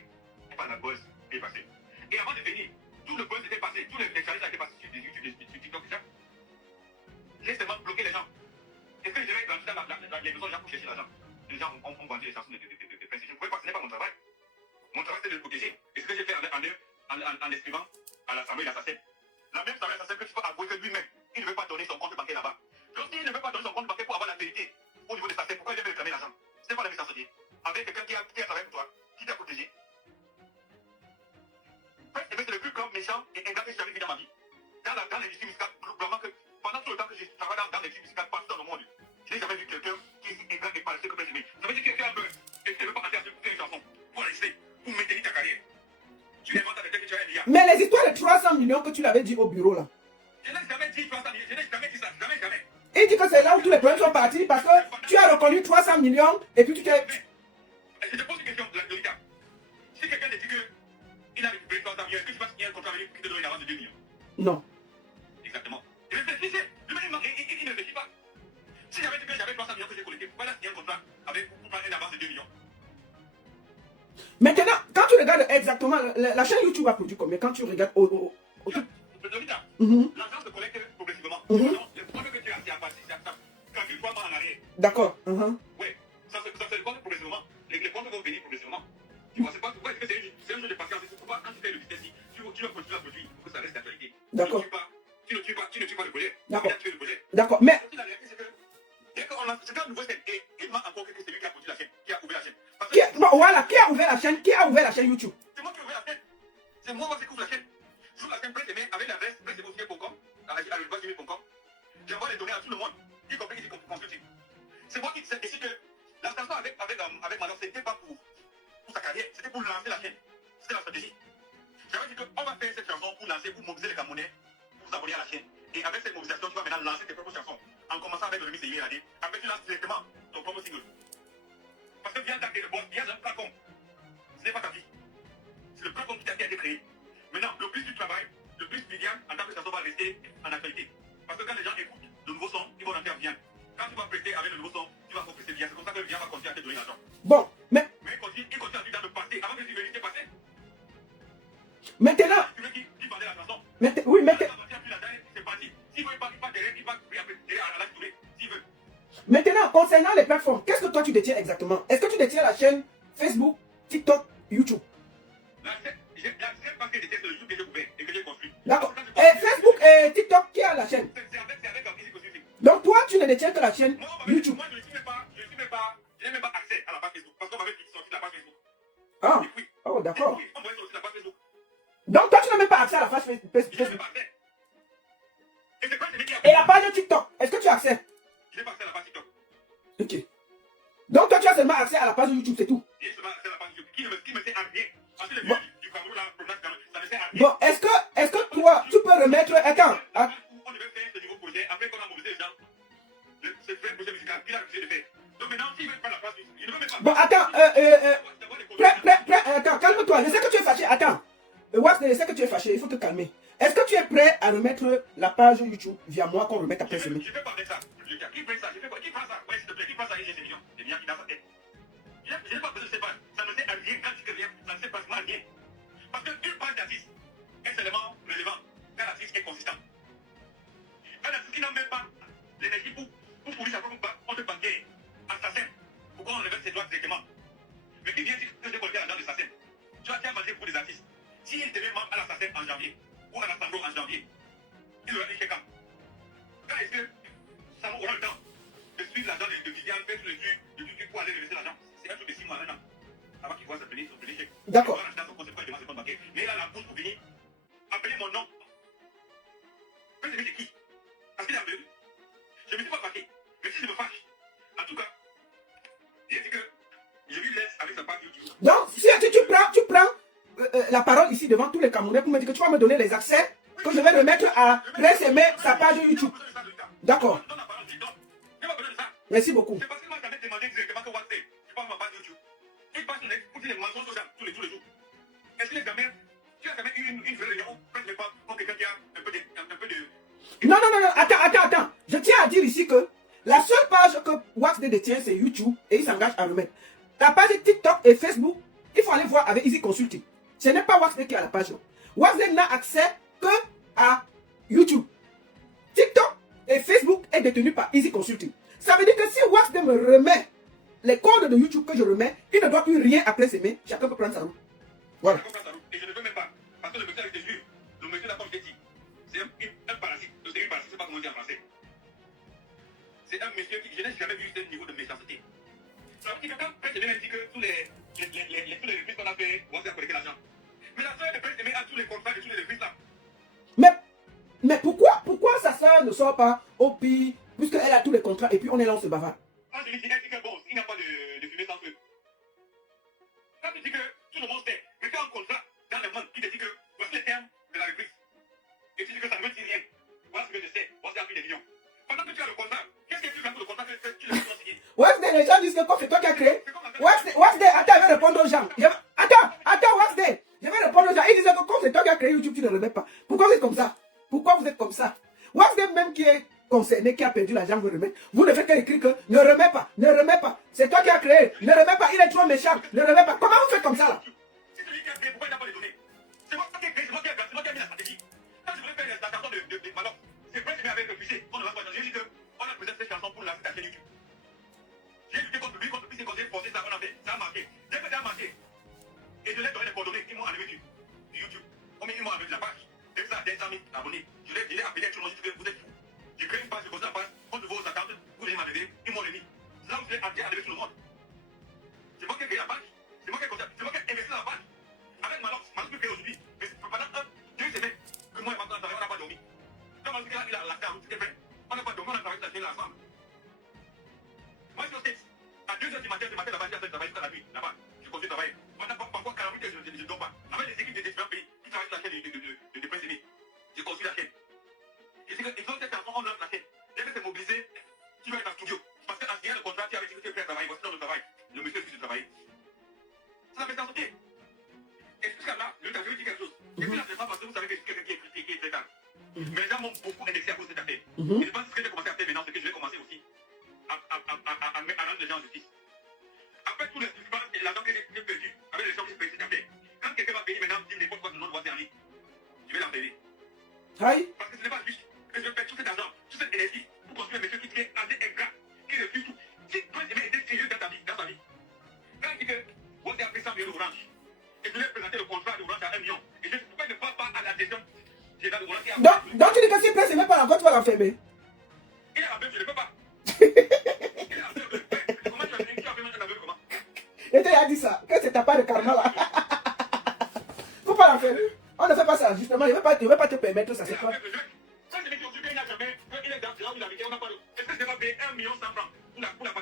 par la boss qui est passée. Et avant de venir, tout le buzz était passé, tous les challenges étaient passés sur YouTube, sur TikTok, déjà. J'ai seulement bloqué les gens. Est-ce que je vais dans les besoins des gens pour chercher l'argent? Les gens ont vendu les chansons de Prince. Je ne pouvais pas, ce n'est pas mon travail. Mon travail, c'est de le protéger. Et ce que j'ai fait en écrivant à la Samuel Assassin. La même Samuel Assassin que tu peux avouer que lui-même, il ne veut pas donner son compte bancaire là-bas. Donc s'il ne veut pas donner son compte bancaire pour avoir la vérité au niveau de sa scène, pourquoi il veut réclamer l'argent? Ce n'est pas la même chanson. Avec quelqu'un qui a travaillé pour toi, qui t'a protégé. C'est le plus grand méchant et ingrat que j'ai jamais vu dans ma vie. Dans l'industrie musicale, globalement, pendant tout le temps que je travaille dans l'industrie musicale partout dans le monde, je n'ai jamais vu quelqu'un qui est ingrat et paresseux comme Prince. Ça veut dire que quelqu'un a peur et tu ne veux pas passer à faire une chanson pour rester, pour maintenir ta carrière. Tu inventes avec quelqu'un que tu as un milliard. Mais les histoires de 300 millions que tu l'avais dit au bureau là. Je n'ai jamais dit 300 millions, je n'ai jamais dit ça, jamais. Il dit que c'est là où tous les problèmes sont partis parce que tu as reconnu 300 millions et puis tu t'es... Je te pose une question, Lolita. Si quelqu'un te dit qu'il a récupéré 300 millions, est-ce que tu penses qu'il y a un contrat avec lui qui te donne une avance de 2 millions? Non. Exactement. Il réfléchissait. Il ne réfléchit pas. Si j'avais dit que j'avais 300 millions que j'ai collecté, pourquoi là, il y a un contrat pour prendre une avance de 2 millions? Maintenant, quand tu regardes exactement, la chaîne YouTube a produit combien quand tu regardes au tout? Lolita, l'argent se collecte progressivement. Le problème que tu as, c'est à partir de ça. Quand tu 3 mois en arrière. D'accord. Oui, ça se compte progressivement. Les comptes vont venir progressivement. Tu vois, c'est pas pourquoi c'est un jeu de patience. C'est pourquoi quand tu fais le business, tu veux continuer à produire pour que ça reste d'actualité. D'accord. Tu ne tues pas le projet. D'accord. Tu as tué le projet. D'accord, mais... La réalité, c'est que dès qu'on lance, c'est un nouveau step. Et il m'a encore que c'est lui qui a produit la chaîne, qui a ouvert la chaîne. Voilà, qui a ouvert la chaîne? Qui a ouvert la chaîne YouTube? C'est moi qui ai ouvert la chaîne. C'est moi qui ouvre la chaîne. J'ouvre la chaîne Prince Aimé avec l'adresse princeaimé.com, à j'envoie les données à tout le monde, y compris ici consulting. C'est moi qui décide que la chanson avec Madame, c'était pas pour pour sa carrière, c'était pour lancer la chaîne. C'était la stratégie. J'avais dit qu'on va faire cette chanson pour lancer, pour mobiliser les Camerounais, pour vous abonner à la chaîne. Et avec cette mobilisation, tu vas maintenant lancer tes propres chansons. En commençant avec le remix de Yéradé. Après, tu lances directement ton propre single. Parce que viens d'acter le boss, viens d'un plateforme. Ce n'est pas ta vie. C'est le plateforme qui t'a été créé. Maintenant, le plus tu travailles, le plus Viviane, en tant que chanson, va rester en actualité. Parce que quand les gens écoutent le nouveau son, ils vont en faire bien. Quand tu vas prêter avec le nouveau son, tu vas progresser bien. C'est comme ça que Viviane va continuer à te donner l'argent. Bon, mais Mais il continue à vivre dans le passé avant que tu vérifies passé. maintenant, Tu veux qu'il vendait la chanson. oui, mais C'est parti. S'il veut, il part derrière, il part derrière à la tournée. S'il veut. maintenant, concernant les plateformes, qu'est-ce que toi tu détiens exactement? Est-ce que tu détiens la chaîne Facebook, TikTok, YouTube? La scène parce que c'était le YouTube que j'ai ouvert et que j'ai construit. D'accord. Et Facebook et TikTok, qui a la chaîne? C'est avec un physique aussi. Donc toi, tu ne détiens que la chaîne YouTube. Moi, je n'ai même pas accès à la page Facebook. Parce qu'on m'avait sorti la page Facebook. Ah, Et puis, oh d'accord. oui, on m'avait sorti la page Facebook. Donc toi, tu n'as même pas accès à la page Je n'ai même Facebook. pas accès. Et c'est quoi ce média? Et la page TikTok, est-ce que tu as accès? Je n'ai pas accès à la page TikTok. Ok. Donc toi, tu as seulement accès à la page YouTube, c'est tout. J'ai seulement accès à la page YouTube. Qui me sert à rien. Parce que les Bon. vues du Cameroun, là, ça ne sert à rien. Bon, est-ce que toi, tu peux remettre... Attends. On devait faire ce nouveau projet. Après qu'on a mobilisé les gens, ce vrai projet musical qu'il a refusé de faire. Donc maintenant, s'il ne veut pas la place, il ne veut même pas. Bon, attends. Attends, calme-toi. Je sais que tu es fâché. Attends. Wax, je sais que tu es fâché. Il faut te calmer. Est-ce que tu es prêt à remettre la page YouTube via moi qu'on remette après semaine? Je ne fais pas avec ça. Qui prend ça? Qui prend ça? Ouais, s'il te plaît, qui prend ça? Il y a des millions. Des millions qui dans sa tête. Je n'ai pas besoin de ces pages. Ça ne sert à rien. Quand tu dis rien, ça ne sert pratiquement à rien. Parce qu'une page d'artiste est seulement relevant quand l'artiste est consistant. Un artiste qui n'a même pas l'énergie pour fournir sa propre compte bancaire assassin, pourquoi on révèle ses droits directement? Mais qui vient dire que j'ai collecté l'argent de l'assassin? Tu as mangé pour des artistes. S'il devait membre à l'assassin en janvier, ou à l'Assambro en janvier, il aurait dit chez quand? Quand est-ce que ça aura le temps de suivre l'argent de Viviane, faire le truc pour aller reverser l'argent? C'est un truc de 6 mois, 1 an. Avant qu'il voit sa venir, son premier chèque. D'accord. Mais il a la bouche pour venir appeler mon nom. Mais c'est qui? Parce qu'il est aveugle. Je ne me suis pas fâché. Mais si je me fâche, en tout cas, j'ai dit que je lui laisse avec sa page YouTube. Donc, si tu prends la parole ici devant tous les Camerounais pour me dire que tu vas me donner les accès que je vais remettre à Prince Aimé, sa page YouTube. D'accord. Merci beaucoup. C'est parce que moi, j'avais demandé directement que WhatsApp, je parle ma page YouTube. Il passe pour dire les mensonges aux gens tous les jours. Est-ce que les gamins, tu as quand même eu une vraie réunion pour quelqu'un qui a un peu de... Non, attends. Je tiens à dire ici que la seule page que WaxD détient, c'est YouTube et il s'engage à remettre. La page TikTok et Facebook, il faut aller voir avec Easy Consulting. Ce n'est pas WaxD qui a la page. WaxD n'a accès que à YouTube. TikTok et Facebook est détenu par Easy Consulting. Ça veut dire que si WaxD me remet les codes de YouTube que je remets, il ne doit plus rien après s'aimer. Chacun peut prendre sa route. Voilà. Et je ne veux même pas. Parce que le monsieur avec des yeux, le monsieur là, comme je t'ai dit, c'est un parasite. C'est un parasite, je ne sais pas comment dire en français. C'est un monsieur qui, je n'ai jamais vu ce niveau de méchanceté. Ça veut dire que quand Prince Aimé dit que tous les reprises qu'on a fait, on va collecter l'argent. Mais la soeur de Prince Aimé a tous les contrats de tous les reprises là. Mais pourquoi sa soeur ne sort pas au pays, puisqu'elle a tous les contrats et puis on est là, on se bavard? Quand je lui dis, elle dit que bon, il n'y a pas de fumée sans feu. Quand tu dis que tout le monde sait, mais quand un contrat dans le monde qui te dit que voici les termes de la reprise, et tu dis que ça ne me dit rien, voilà ce que je sais, voici un prix des millions. Pendant que tu as le contrat, qu'est-ce que tu fais pour le contrat que tu l'as signé? WaxD, les gens disent que c'est toi qui as créé. WaxD, attends, je vais répondre aux gens. Attends, WaxD, je vais répondre aux gens. Ils disaient que comme c'est toi qui as créé YouTube, tu ne remets pas. Pourquoi vous êtes comme ça? Pourquoi vous êtes comme ça? WaxD même qui est concerné, qui a perdu l'argent, vous remettez. Vous ne faites qu'écrire que ne remets pas, ne remets pas. C'est toi qui as créé, ne remets pas, il est trop méchant, ne remets pas. Comment vous faites comme ça là? C'est celui qui a créé, pourquoi il n'a pas les données? C'est moi qui ai créé, c'est moi qui ai mis la stratégie. Quand je voulais faire la chanson de Malok, c'est Prince Aimé avec le PC. On ne va pas changer. J'ai dit qu'on a présenté cette chanson pour lancer ta chaîne YouTube. J'ai lutté contre lui, contre lui, quand j'ai forcé ça, on a fait. Ça a marqué. Dès que ça a marqué, et je leur ai donné les coordonnées, ils m'ont enlevé du YouTube. Ils m'ont enlevé de la page. Dès que ça a 100 000 abonnés, je l'ai appelé tout le monde, j'ai dit que vous êtes fous. J'ai créé une page, j'ai posé la page, contre vos attentes, vous allez m'enlever, ils m'ont remis. C'est là où je l'ai enlevé tout le monde. C'est moi qui ai créé la page, c'est moi qui ai investi dans la page. Avec Malok peut créer aujourd'hui. Mais pendant 2 semaines que moi et ma soeur on n'a pas dormi. Quand Malok il a la route, c'était fait. On n'a pas dormi, on a travaillé la chaîne ensemble. Moi je suis au States. À 2h du matin, je m'appelle là-bas, j'ai travaillé jusqu'à la nuit, là-bas. Je continue de travailler. Moi chaîne de Prince Aimé. J'ai construit la chaîne. Je sais que, et quand cette personne, on lance la chaîne, dès que c'est mobilisé, tu vas être en studio. Parce qu'en signé le contrat, tu avais dit que tu es prêt à travailler. Voici dans le travail. Le monsieur refuse de travailler. Ça fait sortir. Et jusqu'à là, je vais dire quelque chose. Et puis la première parce que vous savez que je suis quelqu'un qui est très calme. Mais les gens m'ont beaucoup indexé à cause de cette affaire. Et je pense que ce que j'ai commencé à faire maintenant, c'est que je vais commencer aussi à rendre les gens en justice. Après tous les substances et l'argent que j'ai perdu, avec les gens que j'ai payé cette affaire, quand quelqu'un va payer maintenant, dire n'importe quoi de nom de voix en ligne, je vais l'enlever. Aïe. Parce que ce n'est pas juste que je vais perdre tout cet argent, toute cette énergie pour construire un monsieur qui est assez ingrat, qui refuse tout. Si toi, tu était sérieux dans ta vie, quand il dit que vous avez pris 100 000 d'Orange, et je lui ai présenté le contrat d'Orange à 1 million, et je pourquoi ne pas à la gestion générale d'Orange qui a. Donc tu dis que si Prince Aimé parle encore, tu vas l'enfermer. Il est aveugle, je ne peux pas. Il est aveugle. Comment tu as fait un aveugle comment? Et tu as dit ça, que c'est ta part de karma là. Faut pas l'enfermer. On ne fait pas ça, justement, je ne vais pas te permettre ça, c'est pas.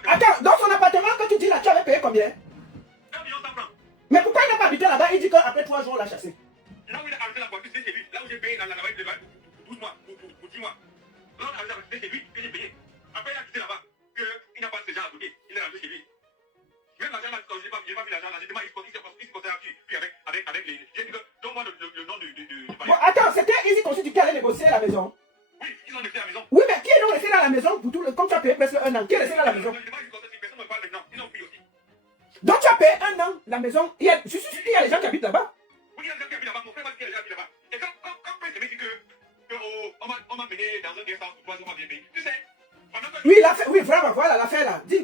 Attends, dans son appartement que tu dis là, tu avais payé combien? 1 million 100 francs. Mais pourquoi il n'a pas habité là-bas? Il dit qu'après 3 jours, on l'a chassé. Là où il a arrêté la voiture, c'était chez lui. Là où j'ai payé la voiture pour 12 mois, pour 10 mois. Là où il a arrêté la voiture, c'était chez lui que j'ai payé. Après, il a quitté là-bas, qu'il n'a pas de gens à côté. Il est rentré chez lui. Même l'argent là, j'ai pas vu l'argent là. J'ai demandé, il se comptait à puis avec les. J'ai dit que, donne-moi le nom du Bon, attends, c'était Easy Consulting qui allait négocier la maison. Oui, ils ont laissé la maison. Oui, mais qui est donc resté dans la maison pour tout le. Comme tu as payé presque 1 an, qui est resté dans la maison? Personne ne me parle maintenant. Ils ont pris aussi. Donc tu as payé 1 an la maison. Je suis sûr qu'il y a des gens qui habitent là-bas. Oui, il y a des gens qui habitent là-bas. Mon frère m'a dit qu'il y a des gens qui habitent là-bas. Et quand Prince m'a dit qu'on m'a mené dans un guest house pour 3 jours, on m'a bien payé. Tu sais, pendant que. Oui, l'affaire, oui, vraiment, voilà l'affaire là. Dis.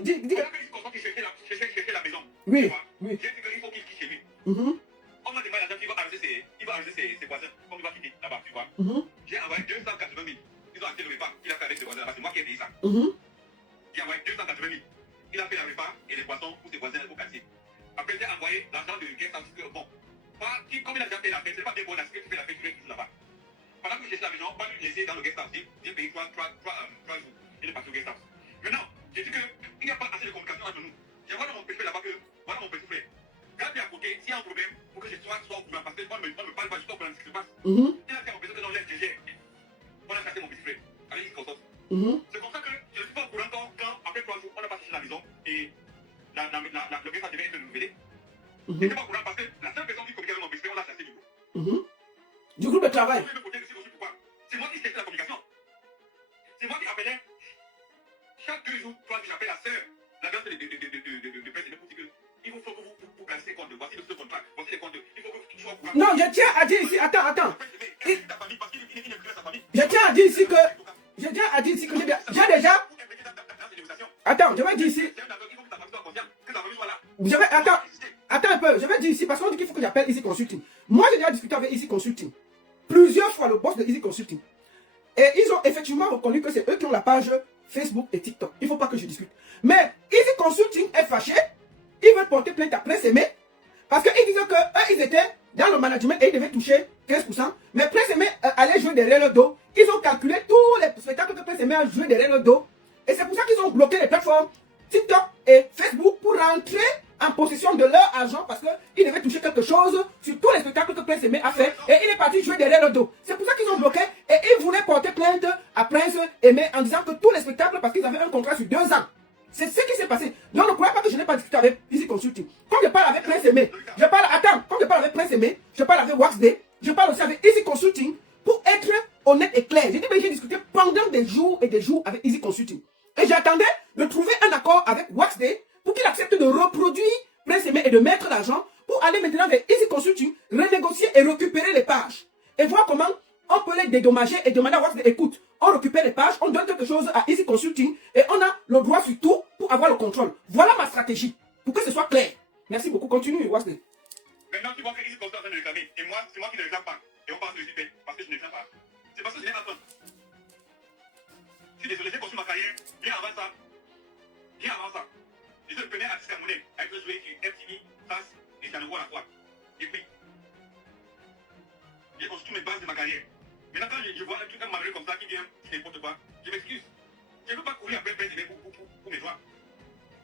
Pendant qu'il cherchait la maison. Oui, tu vois, oui. j'ai dit qu'il faut qu'il quitte chez lui. Mhm, On m'a demandé l'argent qu'il va arrêter ses voisins. Comme il va quitter là-bas, tu vois. mhm, J'ai envoyé 280 000. Ils ont acheté le repas qu'il a fait avec ses voisins là-bas. C'est moi qui ai payé ça. mhm. J'ai envoyé 280 000. Il a fait le repas et les boissons pour ses voisins au quartier. Après, j'ai envoyé l'argent de guest house. Bon, comme il a déjà fait la fête, c'est pas bien bon à ce que tu fais la fête, tu restes là-bas. Pendant que je cherche la maison, pas lui laisser dans le guest house. J'ai payé 3 jours. Il est parti au guest house. Maintenant, j'ai dit qu'il n'y a pas assez de communication entre nous. J'ai envoyé mon petit frère là-bas que voilà mon petit frère. Quand tu es à côté, s'il y a un problème, pour que je sois au courant, parce que on ne me parle pas, je suis au courant de ce qui se passe. Mhm, Il a dit à mon petit frère que non, laisse, j'ai. On a cassé mon petit frère. Avec une console. mhm. C'est comme ça que je ne suis pas au courant quand après 3 jours, on n'a pas cherché la maison et le guest devait être renouvelé. Je n'étais pas au courant parce que la seule personne qui communiquait avec mon petit frère, on l'a chassé du coup. Mhm. Du groupe de travail. C'est moi qui cherchais la communication. C'est moi qui appelais chaque 2 jours, 3 jours, j'appelle la sœur, la grande de Prince Aimé pour dire qu'il faut que vous placez les comptes. Voici le contrat, voici les comptes. Il faut que tu sois au courant. Non, je tiens à dire ici, attends. Ta famille, parce qu'il ne plus sa famille. Je tiens à dire ici que j'ai déjà. Attends, je vais dire ici. Attends un peu, je vais dire ici, parce qu'on dit qu'il faut que j'appelle Easy Consulting. Moi, j'ai déjà discuté avec Easy Consulting. Plusieurs fois, le boss de Easy Consulting. Et ils ont effectivement reconnu que c'est eux qui ont la page Facebook et TikTok. Il ne faut pas que je discute. Mais Easy Consulting est fâché. Ils veulent porter plainte à Prince Aimé. Parce qu'ils disaient qu'eux, ils étaient dans le management et ils devaient toucher 15%. Mais Prince Aimé allait jouer derrière le dos. Ils ont calculé tous les spectacles que Prince Aimé a joué derrière le dos. Et c'est pour ça qu'ils ont bloqué les plateformes TikTok et Facebook pour rentrer en possession de leur argent parce qu'ils devaient toucher quelque chose sur tous les spectacles que Prince Aimé a fait et il est parti jouer derrière le dos. C'est pour ça qu'ils ont bloqué et ils voulaient porter plainte à Prince Aimé en disant que tous les spectacles, parce qu'ils avaient un contrat sur 2 ans. C'est ce qui s'est passé. Donc ne croyez pas que je n'ai pas discuté avec Easy Consulting. Quand je parle avec Prince Aimé, quand je parle avec Prince Aimé, je parle avec Waxday, je parle aussi avec Easy Consulting pour être honnête et clair. J'ai dit que j'ai discuté pendant des jours et des jours avec Easy Consulting. Et j'attendais de trouver un accord avec Waxday pour qu'il accepte de reproduire Prince Aimé et de mettre l'argent pour aller maintenant vers Easy Consulting, renégocier et récupérer les pages. Et voir comment on peut les dédommager et demander à Waxday, écoute, on récupère les pages, on donne quelque chose à Easy Consulting et on a le droit sur tout pour avoir le contrôle. Voilà ma stratégie, pour que ce soit clair. Merci beaucoup, continue Waxday. Maintenant, tu vois que Easy Consulting est en train de réclamer. Et moi, c'est moi qui ne réclame pas. Et on parle de JP parce que je ne réclame pas. C'est parce que je n'ai pas peur. Je suis désolé, j'ai construit ma carrière bien avant ça. Bien avant ça. Je suis le premier artiste camerounais à être joué sur MTV, SAS et Channel à la fois. Et puis, j'ai construit mes bases de ma carrière. Maintenant, quand je vois un malheureux comme ça qui vient, qui n'importe quoi, je m'excuse. Je ne veux pas courir après Prince Aimé pour mes droits.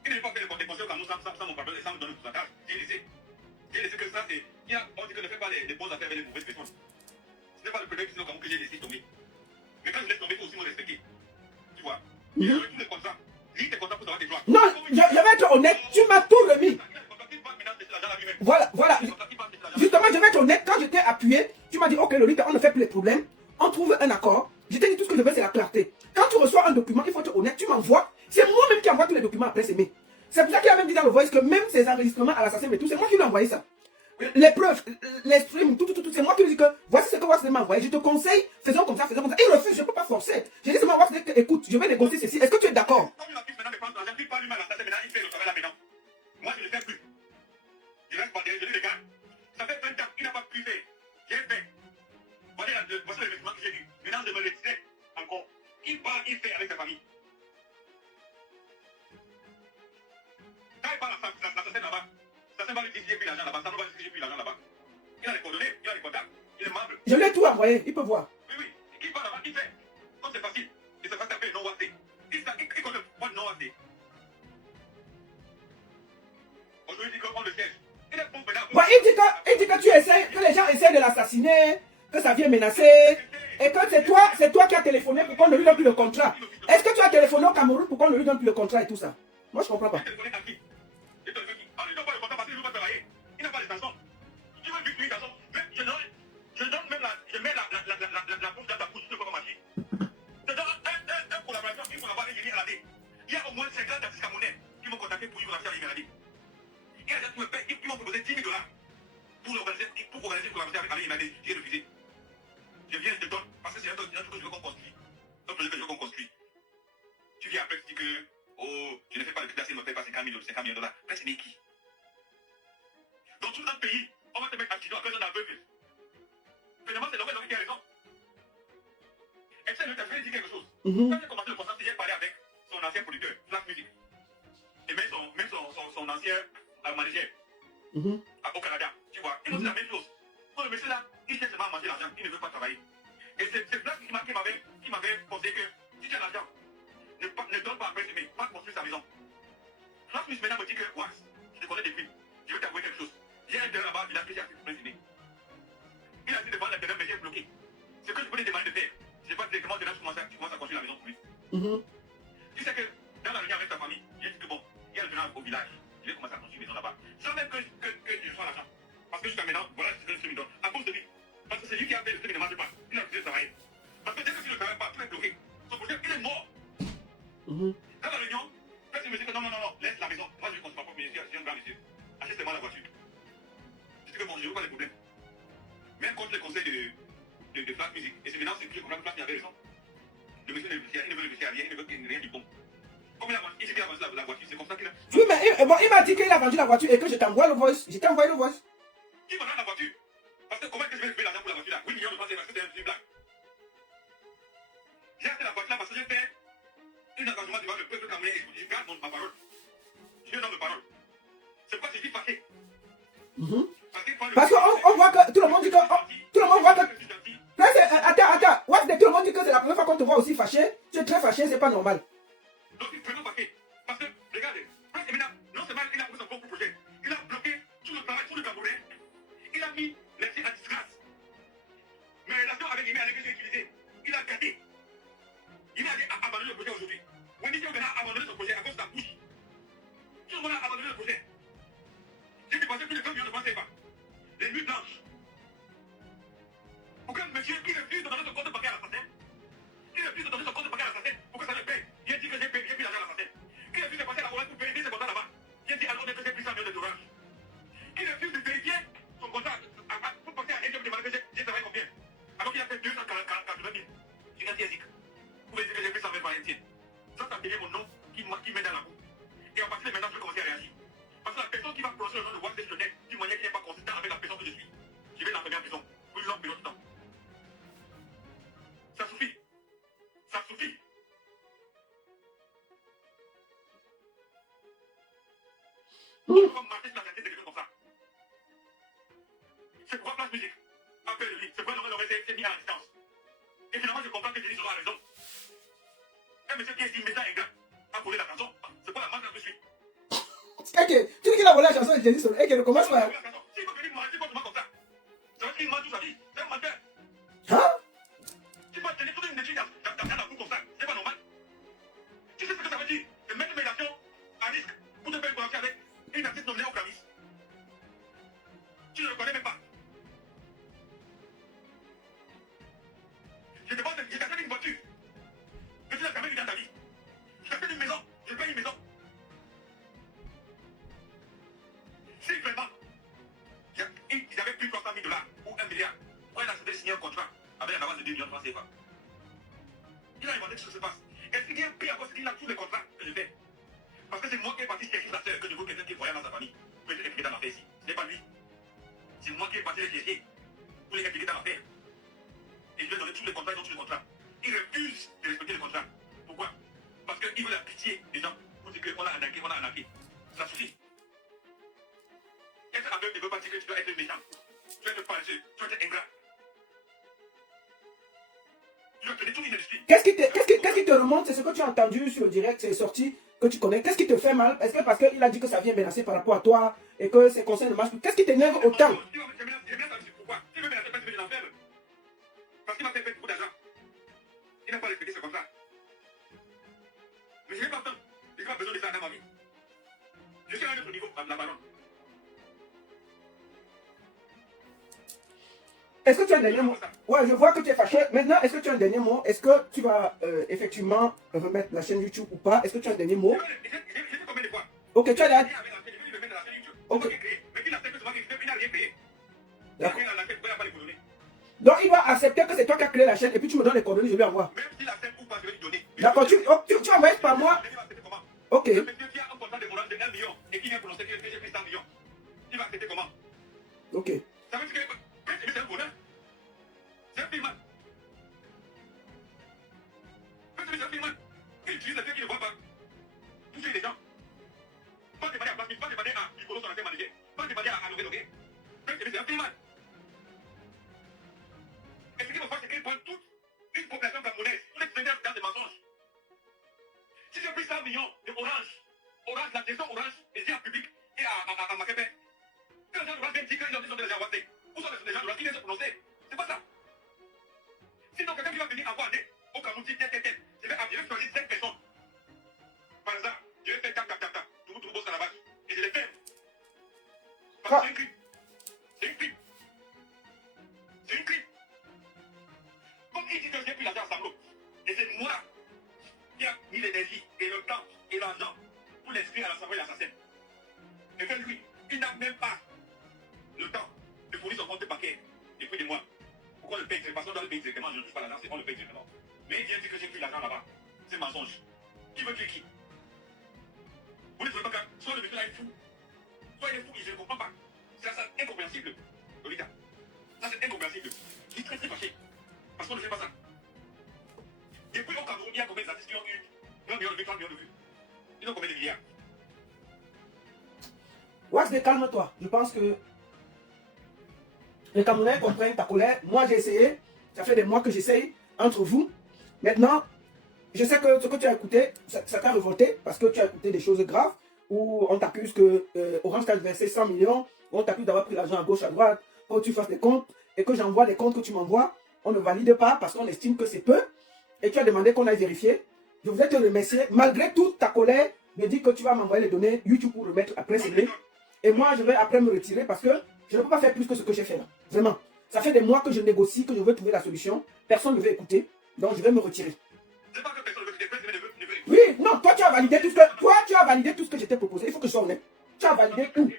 Il ne veut pas faire des conseils au Cameroun sans mon pardon et sans me donner tout la tâche. J'ai laissé que ça, c'est. On dit que ne fais pas les bonnes affaires avec les mauvaises personnes. Il a reçu des contrats. Lis tes contrats pour savoir tes droits. Non, je vais être honnête, tu m'as tout remis. Voilà, voilà. Justement, je vais être honnête, quand je t'ai appuyé, tu m'as dit, ok, Lolita, on ne fait plus les problèmes, on trouve un accord. Je t'ai dit tout ce que je veux, c'est la clarté. Quand tu reçois un document, il faut être honnête, tu m'envoies. C'est moi-même qui envoie tous les documents après s'aimer. C'est pour ça qu'il a même dit dans le voice que même ces enregistrements à l'assassin, mais tout, c'est moi qui lui ai envoyé ça. Les preuves, les streams, tout, c'est moi qui lui dis que voici ce que Waxley m'a envoyé. Je te conseille, faisons comme ça, faisons comme ça. Il refuse, je ne peux pas forcer. J'ai dit seulement Waxley, écoute, je vais négocier ceci. Est-ce que tu es d'accord? Comme il a pu maintenant me prendre l'argent, il parle lui-même à l'assassin, maintenant il fait le travail là maintenant. Moi je ne le fais plus. Je reste pas derrière, je le regarde. Ça fait 20 ans, il n'a pas pu faire. J'ai fait. Voici l'investissement que j'ai eu. Maintenant je me retirer encore. Il part, il fait avec sa famille. Quand il parle à l'assassin là-bas, l'assassin va lui dire que j'ai pris l'argent là-bas, ça ne va lui dire que j'ai pris l'argent là-bas. Il a les coordonnées, il a les contacts, il est membre. Je lui ai tout envoyé, il peut voir. Oui, oui. Il parle là-bas, il fait. Comme c'est facile. Et c'est facile d'appeler non Waxley. Il connaît pas non Waxley. Aujourd'hui, il dit qu'on le siège. Il est bon maintenant. Bon, il dit que tu essaies, que les gens essaient de l'assassiner, que ça vient menacer, et que c'est toi qui as téléphoné pour qu'on ne lui donne plus le contrat. Est-ce que tu as téléphoné au Cameroun pour qu'on ne lui donne plus le contrat et tout ça? Moi, je ne comprends pas. Il téléphoné à qui? Il te le dit. Ah, il ne donne pas le contrat parce qu'il ne veut pas travailler. Il n'a pas de façon. Tu veux vivre une façon. Je donne même la bouche dans ta bouche, tu ne peux pas marcher. Je donne un collaborateur qui pour avoir un génie à la D. Il y a au moins 50 artistes camerounais qui m'ont contacté pour une collaboration avec la D. Il y a des gens qui me payent, qui m'ont proposé 10 000 $ pour organiser une collaboration avec la D. J'ai refusé. Je viens, je te donne, parce que c'est un truc que je veux qu'on construise. Un projet que je veux qu'on construise. Tu viens après, tu dis que, oh, je ne fais pas le déplacé, ne me paye pas 50 millions $. Après, c'est qui? Dans tout un pays, on va te mettre accident à cause d'un aveugle. Finalement, c'est l'homme qui a raison. Et tu sais, le t'a fait dire quelque chose. Quand j'ai commencé le concert, j'ai parlé avec son ancien producteur, Flash Music. Et même son ancien manager au Canada. Tu vois, ils m'ont dit la même chose. Donc, le monsieur là, il cherche seulement à manger l'argent, il ne veut pas travailler. Et c'est Flash qui m'avait conseillé que si tu as l'argent, ne donne pas après semer, pas construire sa maison. Flash Music maintenant me dit que, ouais, je te connais depuis, je vais t'avouer quelque chose. J'ai un terrain là-bas, il a fait pour semer. Il a dit de vendre le terrain, mais j'ai bloqué. Ce que je peux lui demander de faire, je ne sais pas directement de là, tu commences à construire la maison pour lui. Tu sais que dans la réunion avec sa famille, j'ai dit que bon, il y a le terrain au village, je vais commencer à construire une maison là-bas. Sans même que je sois l'argent. Parce que jusqu'à maintenant, voilà ce que je me donne. À cause de lui. Parce que c'est lui qui a fait le truc qui ne marche pas. Il a refusé de travailler. Parce que dès que tu ne travailles pas, tu es bloqué. Son projet, il est mort. Dans la réunion, personne me dit que non, laisse la maison. Moi, je vais construire ma propre maison. Je suis un grand monsieur. Achète-moi la voiture. Je dis que bon, je ne veux pas les problèmes. Même contre les conseils de Flash Music. Et c'est maintenant que je comprends que Flash avait raison. Le monsieur il ne veut le monsieur à rien, il ne veut rien du bon. Comme il a vendu la voiture, c'est comme ça qu'il a. Oui, mais bon, il m'a dit qu'il a vendu la voiture et que je t'envoie le voice. Je t'ai envoyé le voice. Qui vendra la voiture? Parce que comment est-ce que je vais lever l'argent pour la voiture là? 8 millions de francs, parce que c'est une blague. J'ai acheté la voiture là parce que j'ai fait un engagement devant le peuple camerounais et je garde ma parole. Je viens dans ma parole. C'est pourquoi je suis fâché. Parce qu'on voit que tout le monde dit que. Tout le monde voit que. Attends. Ouais, tout le monde dit que c'est la première fois qu'on te voit aussi fâché. Tu es très fâché, c'est pas normal. Donc il faut fâché. Parce que, regardez, non seulement il a pris son propre projet, il a bloqué tout le travail, tout le Camerounais. Il a mis les filles à disgrâce. Mes relations avec l'email avec que j'ai utilisé, il a gardé. Il a abandonné le projet aujourd'hui. Wendy Diop a abandonné son projet à cause de sa bouche. Tout le monde a abandonné le projet. J'ai dépensé plus de 20 millions de francs CFA. Les nuits blanches. Pourquoi monsieur qui refuse de donner son compte bancaire à l'assassin? Qui refuse de donner son compte bancaire à l'assassin pour que ça le paye? Il a dit que j'ai pris l'argent à l'assassin. Qui refuse de passer la volée pour payer ses contrats là-bas? Il a dit alors que j'ai pris 100 millions de dollars. Qui refuse de vérifier son contrat pour passer à NGM demander que j'ai travaillé combien? Alors qu'il a fait 280 000. Il a dit Ezik. Vous pouvez dire que j'ai pris 120 par NTN. Ça a payé mon nom qui met dans la boue. Et à partir de maintenant, je vais commencer à réagir. Parce que la personne qui va prononcer le nom de Waxley sur le net, d'une manière qui n'est pas consistante avec la personne que je suis, je vais l'enfermer en prison pour une longue période de temps. Ça suffit. Ça suffit. Je ne peux pas marcher sur la tête de quelqu'un comme ça. C'est pourquoi Flash Music appelle lui. C'est pourquoi l'homme s'est mis à la distance. Et finalement, je comprends que Denis aura raison. Un monsieur qui est si méchant et ingrat a volé la chanson. C'est pas la marque que je suis. Ok, tu dis qu'il a volé la chanson et Jenny Solo. Ok, ne commence pas. S'il faut venir mentir contre moi comme ça, ça veut dire qu'il ment toute sa vie. C'est un menteur. Hein? Tu vas tenir toute une étude dans la boue comme ça. C'est pas normal. signé un contrat avec un avance de 2 millions de francs CFA. Il a demandé que ça se passe. Expliquez un peu encore ce qu'il a tous les contrats que je fais. Parce que c'est moi qui ai parti chercher sa soeur, que je veux quelqu'un qui voyage dans sa famille pour être impliqué dans l'affaire ici. Ce n'est pas lui. C'est moi qui ai parti les chercher pour les impliquer dans l'affaire. Et je lui ai donné tous les contrats, ils ont tous les contrats. Il refuse de respecter les contrats. Pourquoi? Parce qu'il veut la pitié des gens pour dire qu'on a arnaqué, on a arnaqué. Ça suffit. Être aveugle ne veut pas dire que tu dois être méchant. Tu dois être paresseux, tu dois être ingrat. Tu dois tenir toute une industrie. Qu'est-ce qui te remonte? C'est ce que tu as entendu sur le direct, c'est sorti, que tu connais. Qu'est-ce qui te fait mal? Est-ce que parce qu'il a dit que ça vient menacer par rapport à toi et que ses conseils ne marchent plus? Qu'est-ce qui t'énerve autant? J'ai bien savoir pourquoi. Tu veux menacer parce que je l'enferme. Parce qu'il m'a fait beaucoup d'argent. Il n'a pas respecté ce contrat. Mais je n'ai pas le temps. Je n'ai pas besoin de ça dans ma vie. Je suis à un autre niveau, la baronne. Est-ce que tu as un dernier mot? Ouais, je vois que tu es fâché. Maintenant, est-ce que tu as un dernier mot? Est-ce que tu vas effectivement remettre la chaîne YouTube ou pas? Est-ce que tu as un dernier mot? J'ai fait combien de fois? Ok, tu as la... Je vais le mettre dans la chaîne YouTube. Ok. C'est moi qui ai créé. Mais il a fait que c'est moi qui ai créé. Il n'a rien payé. D'accord. Il a fait pourquoi il n'a pas les coordonnées. Donc, il va accepter que c'est toi qui as créé la chaîne et puis tu me donnes les coordonnées, je lui envoie. Même s'il accepte ou pas, je vais lui donner. D'accord, tu envoies par moi. Il va accepter comment? Ok. Le monsieur qui a un contrat de Orange de 1 million et qui vient prononcer que j'ai pris 100 millions. Il va accepter comment? Ok. Ça veut dire que c'est un bonheur. C'est un paiement. C'est un paiement. Il utilise les gens qui ne voient pas. Toucher les gens. Pas demander à Plasmi, pas demander à Nicolo, son ancien manager. Pas demander à Noé Noé. C'est un paiement. Et ce qui me fait, c'est qu'il prend toute une population camerounaise, tous les citoyens dans des mensonges. Si j'ai pris 100 millions de Orange, la gestion Orange, et c'est en public et à Makepe, que les gens de Orange viennent dire qu'ils sont déjà avancés. Où sont les gens de Orange qui viennent se prononcer? C'est pas ça. Sinon, quelqu'un qui va venir avoir au Cameroun, dit tel. Je vais choisir 5 personnes. Par exemple, je vais faire tap. Tout bosse à la vache. Et je les ferme. Parce que c'est un crime. C'est un crime. C'est un crime. Comme il dit que j'ai pris l'argent à Samlo, et c'est moi qui a mis l'énergie et le temps et l'argent pour l'inscrire à l'Assemblée l'assassin. Et que lui, il n'a même pas le temps de fournir son compte bancaire. Et puis dis-moi, pourquoi on le paye? Parce qu'on doit le payer directement, je ne touche pas l'argent, c'est on le paye directement. Mais il vient dire que j'ai pris l'argent là-bas. C'est mensonge. Qui veut tuer qui? Vous ne trouvez pas que soit le monsieur là est fou, soit il est fou, je ne comprends pas. C'est incompréhensible, Lolita. Ça c'est incompréhensible. Je suis très fâché. Parce qu'on ne fait pas ça. Depuis au Cameroun, il y a combien d'artistes qui ont eu 1 million de vues, 30 millions de vues? Ils ont combien de milliards? Wax, calme-toi. Je pense que les Camerounais comprennent ta colère. Moi, j'ai essayé. Ça fait des mois que j'essaye entre vous. Maintenant, je sais que ce que tu as écouté, ça t'a révolté parce que tu as écouté des choses graves où on t'accuse que Orange t'a versé 100 millions, on t'accuse d'avoir pris l'argent à gauche, à droite, que tu fasses des comptes et que j'envoie des comptes que tu m'envoies. On ne valide pas parce qu'on estime que c'est peu. Et tu as demandé qu'on aille vérifier. Je voudrais te remercier. Malgré toute ta colère, me dis que tu vas m'envoyer les données YouTube pour remettre après c'est. Et moi, je vais après me retirer parce que je ne peux pas faire plus que ce que j'ai fait là. Vraiment. Ça fait des mois que je négocie, que je veux trouver la solution. Personne ne veut écouter. Donc, je vais me retirer. C'est pas que personne ne veut écouter. Oui, non, toi, tu as validé tout ce que je t'ai proposé. Il faut que je sois honnête. Tu as validé tout.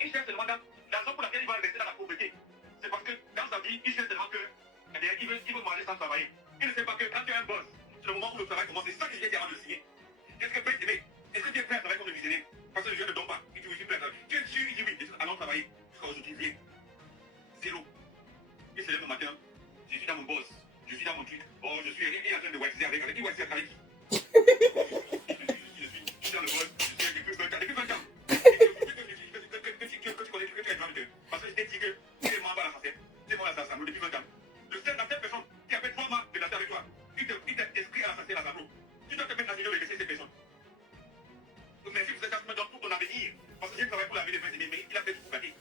Il cherche seulement la raison pour laquelle il va rester dans la pauvreté. C'est parce que dans sa vie, il cherche seulement que, il veut manger sans travailler. Il ne sait pas que quand tu as un boss, c'est le moment où le travail commence. C'est ça que je viens dire avant de signer. Est-ce que tu es prêt à travailler comme le visionnaire? Parce que je ne donne pas. Il dit oui, je suis prêt à travailler. Tu es sûr? Il dit oui. Allons travailler. Jusqu'à aujourd'hui, rien. Zéro. Il se lève le matin. Je suis dans mon boss. Je suis dans mon truc. Oh, je suis en train de waxer avec. Il wax avec qui? Je suis dans le boss. Je suis depuis 20 ans. Depuis 20 ans. Que tu connais que tu es devant de. Parce que je t'ai dit que tu es membre à l'assassin. Tu es membre à l'assassin depuis 20 ans. La seule personne qui a fait 3 mois de l'affaire avec toi, il t'a inscrit à l'assassin à la Zambro. Tu dois te mettre à genoux et laisser ces personnes. Donc merci pour cette chance dans tout ton avenir. Parce que j'ai travaillé pour l'avenir de mes mais il a fait tout pour gâter.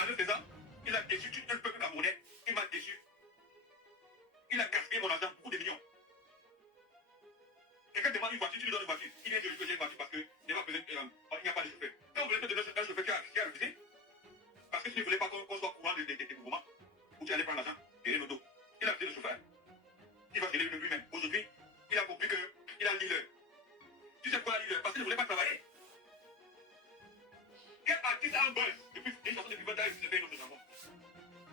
En le faisant, il a déçu tout un peuple camerounais. Il m'a déçu. Il a gaspillé mon argent, beaucoup de millions. Quelqu'un demande une voiture, tu lui donnes une voiture. Il vient dire que j'ai une voiture parce qu'il n'y a pas de chauffeur. Quand vous voulez te donner un chauffeur qui a refusé, parce que tu ne voulais pas qu'on soit courant des mouvements, où tu allais prendre l'argent, et le dos. Il a refusé le chauffeur. Il va se lever lui-même. Aujourd'hui, il a compris qu'il a un leader. Tu sais pourquoi il a un leader? Parce qu'il ne voulait pas travailler. Quel artiste a un buzz depuis une chanson depuis 20 ans et se fait une autre chanson?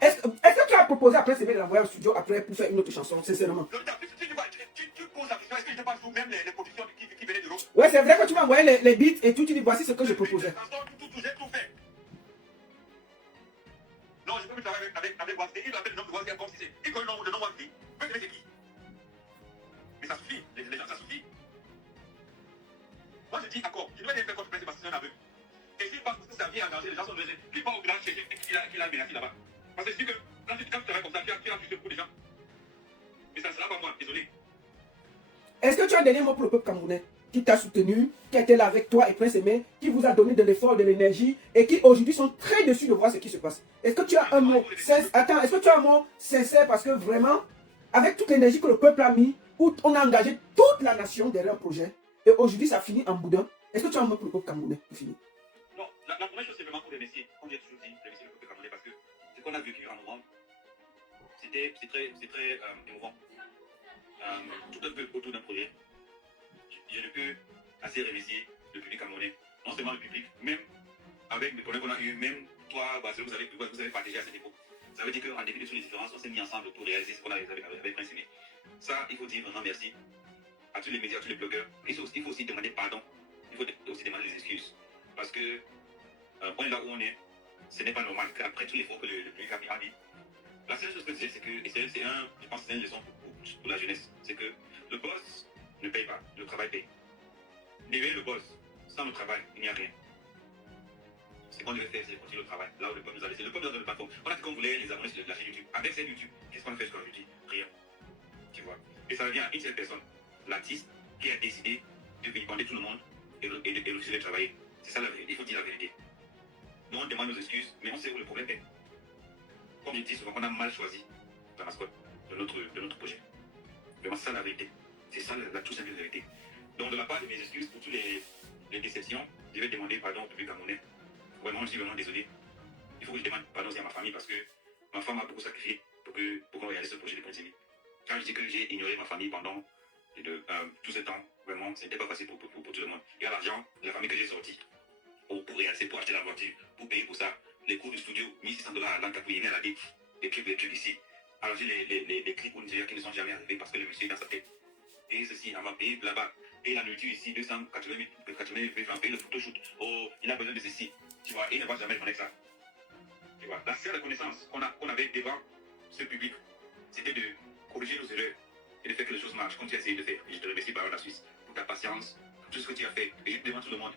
Est-ce que tu proposé après Sémé de l'envoyer au studio après pour faire une autre chanson, sincèrement. Tu poses la question, est-ce que je n'ai pas même les productions qui venaient de l'autre? Ouais, c'est vrai que tu m'as envoyé les beats et tout, tu dis voici ce que je proposais. J'ai tout fait. Non, je peux plus travailler avec Waxy. Il appelle le nom de Waxy comme si c'est. Il connaît le nom Waxy. Peut-être c'est qui? Mais ça suffit. Les gens, ça suffit. Moi, je dis d'accord. Je dois aller faire contre Prince Sébastien aveugle. Et s'il pense que ça vient engager, les gens sont obligés. Puis pas au village chercher qu'il a menacé là-bas. Parce que je dis que quand tu travailles comme ça, tu as touché beaucoup de gens. Mais ça ne sera pas moi, désolé. Est-ce que tu as donné un mot pour le peuple camerounais qui t'a soutenu, qui a été là avec toi et Prince Aimé, qui vous a donné de l'effort, de l'énergie et qui aujourd'hui sont très déçus de voir ce qui se passe? Est-ce que tu as un mot sincère? Attends, est-ce que tu as un mot sincère parce que vraiment, avec toute l'énergie que le peuple a mis, où on a engagé toute la nation derrière un projet et aujourd'hui ça finit en boudin, est-ce que tu as un mot pour le peuple camerounais pour finir? Non, la première chose c'est vraiment pour remercier, comme j'ai toujours dit, remercier le peuple camerounais parce que ce qu'on a vécu en novembre, c'est très émouvant. Tout un peu autour d'un projet. Je ne peux assez remercier le public camerounais, non seulement le public, même avec les problèmes qu'on a eu, même toi, vous avez partagé à cette époque. Ça veut dire qu'en dépit de toutes les différences, on s'est mis ensemble pour réaliser ce qu'on avait avec Prince Aimé. Ça, il faut dire vraiment merci à tous les médias, à tous les blogueurs. Il faut aussi demander pardon. Il faut aussi demander des excuses. Parce que on est là où on est. Ce n'est pas normal qu'après tous les efforts que le public a mis. La seule chose que je sais, c'est que, et je pense que c'est une leçon pour la jeunesse, c'est que le boss ne paye pas, le travail paye. Derrière le boss, sans le travail, il n'y a rien. Ce qu'on devait faire, c'est continuer le travail. Là où le peuple nous a laissé. Le peuple nous a donné le patron. On a dit qu'on voulait les abonner sur la chaîne YouTube. Avec cette YouTube, qu'est-ce qu'on a fait jusqu'à aujourd'hui? Rien. Tu vois. Et ça revient à une seule personne, l'artiste, qui a décidé de vilipender tout le monde et de refuser de travailler. C'est ça la vérité. Il faut dire la vérité. Nous, on demande nos excuses, mais on sait où le problème est. Comme je dis souvent, on a mal choisi la mascotte de notre projet. Vraiment, c'est ça la vérité. C'est ça la toute simple vérité. Donc, de la part de mes excuses pour toutes les déceptions, je vais demander pardon au public camerounais. Vraiment, je suis vraiment désolé. Il faut que je demande pardon aussi à ma famille parce que ma femme a beaucoup sacrifié pour qu'on réalise ce projet de Prince Aimé. Quand je dis que j'ai ignoré ma famille pendant tout ce temps, vraiment, ce n'était pas facile pour tout le monde. Et à l'argent, la famille que j'ai sortie pour réaliser, pour acheter la voiture, pour payer pour ça, les coûts du studio, 1600 $ à l'an pour y venir à la vie, les clips ici. Alors j'ai les clips au Nigeria qui ne sont jamais arrivés parce que le monsieur est dans sa tête. Et ceci, on va payer là-bas. Et la nourriture ici, 280 000 francs, payer le photoshoot. Oh, il a besoin de ceci. Tu vois, et il ne va jamais connaître ça. Tu vois, la seule reconnaissance qu'on avait devant ce public, c'était de corriger nos erreurs et de faire que les choses marchent comme tu as essayé de faire. Et je te remercie, Baron la Suisse, pour ta patience, pour tout ce que tu as fait. Et je te demande tout le monde.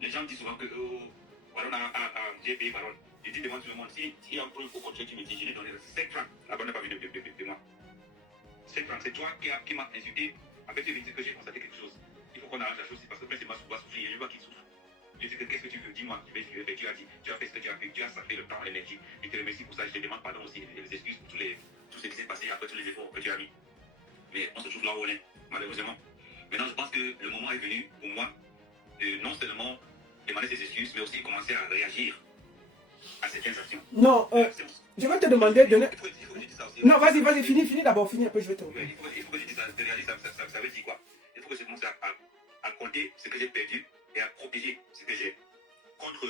Les gens disent souvent que Baron j'ai payé Baron. Je dis devant tout le monde, s'il y a un problème au contraire, tu me dis, je l'ai donné 5 francs. La bonne n'a pas vu de moi. 5 francs, c'est toi qui m'as insulté avec ce vérité que j'ai constaté quelque chose. Il faut qu'on arrange la chose, parce que Prince Aimé va souffrir et je vois qu'il souffre. Je dis que qu'est-ce que tu veux, dis-moi, je vais faire. Tu as dit, tu as fait ce que tu as fait, tu as sacré le temps, l'énergie. Je te remercie pour ça, je te demande pardon aussi et les excuses pour tout ce qui s'est passé après tous les efforts que tu as mis. Mais on se trouve là où on est, malheureusement. Maintenant, je pense que le moment est venu pour moi de non seulement demander ses excuses, mais aussi commencer à réagir à certaines actions. Non, je vais te demander de... Non, vas-y, finis d'abord, finis, après je vais te... Il faut que je dise ça, ça veut dire quoi? Il faut que je commence à compter ce que j'ai perdu et à protéger ce que j'ai contre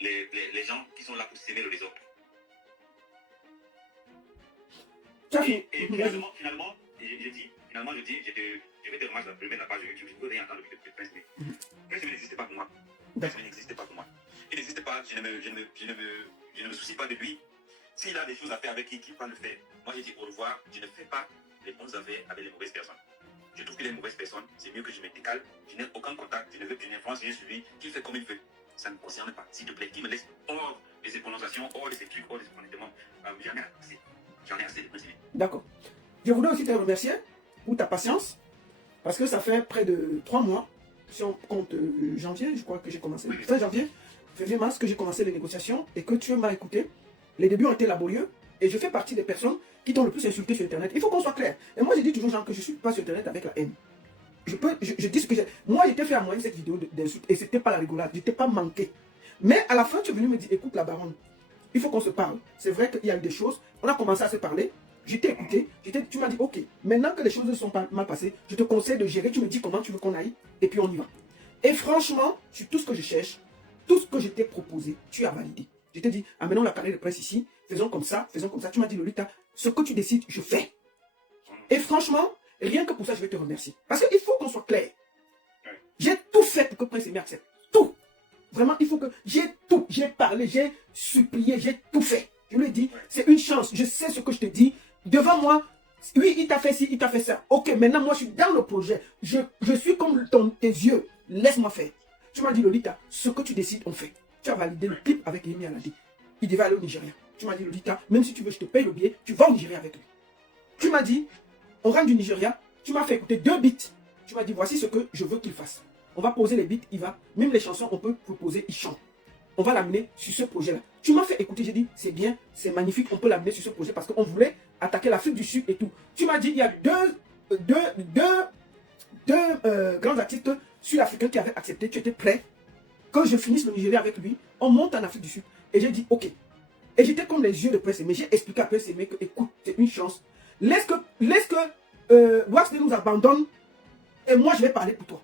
les gens qui sont là pour s'aimer le désordre. Et finalement, je dis, je vais te remettre la première page de YouTube, je ne veux rien entendre de Prince Aimé. Prince Aimé n'existait pas pour moi. Prince Aimé n'existait pas pour moi. Il n'existait pas, je ne me soucie pas de lui. S'il a des choses à faire avec qui va le faire. Moi, j'ai dit au revoir, je ne fais pas les bonnes affaires avec les mauvaises personnes. Je trouve qu'il est une mauvaise personne, c'est mieux que je me décale. Je n'ai aucun contact, je ne veux plus d'influence, je suis qu'il fait comme il veut. Ça ne me concerne pas. S'il te plaît, qu'il me laisse hors de ses prononciations, hors de ses trucs, hors de ses prononciations. J'en ai assez. J'en ai assez de Prince Aimé. D'accord. Je voudrais aussi te remercier pour ta patience, parce que ça fait près de 3 mois, si on compte janvier, je crois que j'ai commencé, fin janvier, février, mars, que j'ai commencé les négociations et que tu m'as écouté. Les débuts ont été laborieux et je fais partie des personnes qui t'ont le plus insulté sur Internet. Il faut qu'on soit clair. Et moi, je dis toujours, que je ne suis pas sur Internet avec la haine. Je dis ce que j'ai. Moi, j'étais fait à moyen cette vidéo d'insulte et c'était pas la rigolade. Je n'étais pas manqué. Mais à la fin, tu es venu me dire, écoute la baronne, il faut qu'on se parle. C'est vrai qu'il y a eu des choses. On a commencé à se parler. Je t'ai écouté. Tu m'as dit, ok, maintenant que les choses ne sont pas mal passées, je te conseille de gérer. Tu me dis comment tu veux qu'on aille. Et puis on y va. Et franchement, sur tout ce que je cherche, tout ce que je t'ai proposé, tu as validé. Je t'ai dit, amenons la carrière de presse ici. faisons comme ça, faisons comme ça. Tu m'as dit, Lolita, ce que tu décides, je fais. Et franchement, rien que pour ça, je vais te remercier. Parce qu'il faut qu'on soit clair. J'ai tout fait pour que Prince Aimé accepte. Tout. Vraiment, il faut que... J'ai tout. J'ai parlé, j'ai supplié, j'ai tout fait. Je lui ai dit, c'est une chance. Je sais ce que je te dis. Devant moi, oui, il t'a fait ci, il t'a fait ça. Ok, maintenant, moi, je suis dans le projet. Je suis comme tes yeux. Laisse-moi faire. Tu m'as dit, Lolita, ce que tu décides, on fait. Tu as validé le clip avec Yemi Alade. Il devait aller au Nigeria. Tu m'as dit, Lolita, même si tu veux, je te paye le billet, tu vas au Nigeria avec lui. Tu m'as dit, on rentre du Nigeria, tu m'as fait écouter 2 beats. Tu m'as dit, voici ce que je veux qu'il fasse. On va poser les beats, il va. Même les chansons, on peut proposer, il chante. On va l'amener sur ce projet-là. Tu m'as fait écouter, j'ai dit, c'est bien, c'est magnifique, on peut l'amener sur ce projet parce qu'on voulait attaquer l'Afrique du Sud et tout. Tu m'as dit, il y a deux grands artistes sud-africains qui avaient accepté, tu étais prêt. Quand je finisse le Nigeria avec lui, on monte en Afrique du Sud. Et j'ai dit, ok. Et j'étais comme les yeux de Prince Aimé. J'ai expliqué à Prince Aimé que, écoute, c'est une chance. Laisse que Wax nous abandonne et moi je vais parler pour toi.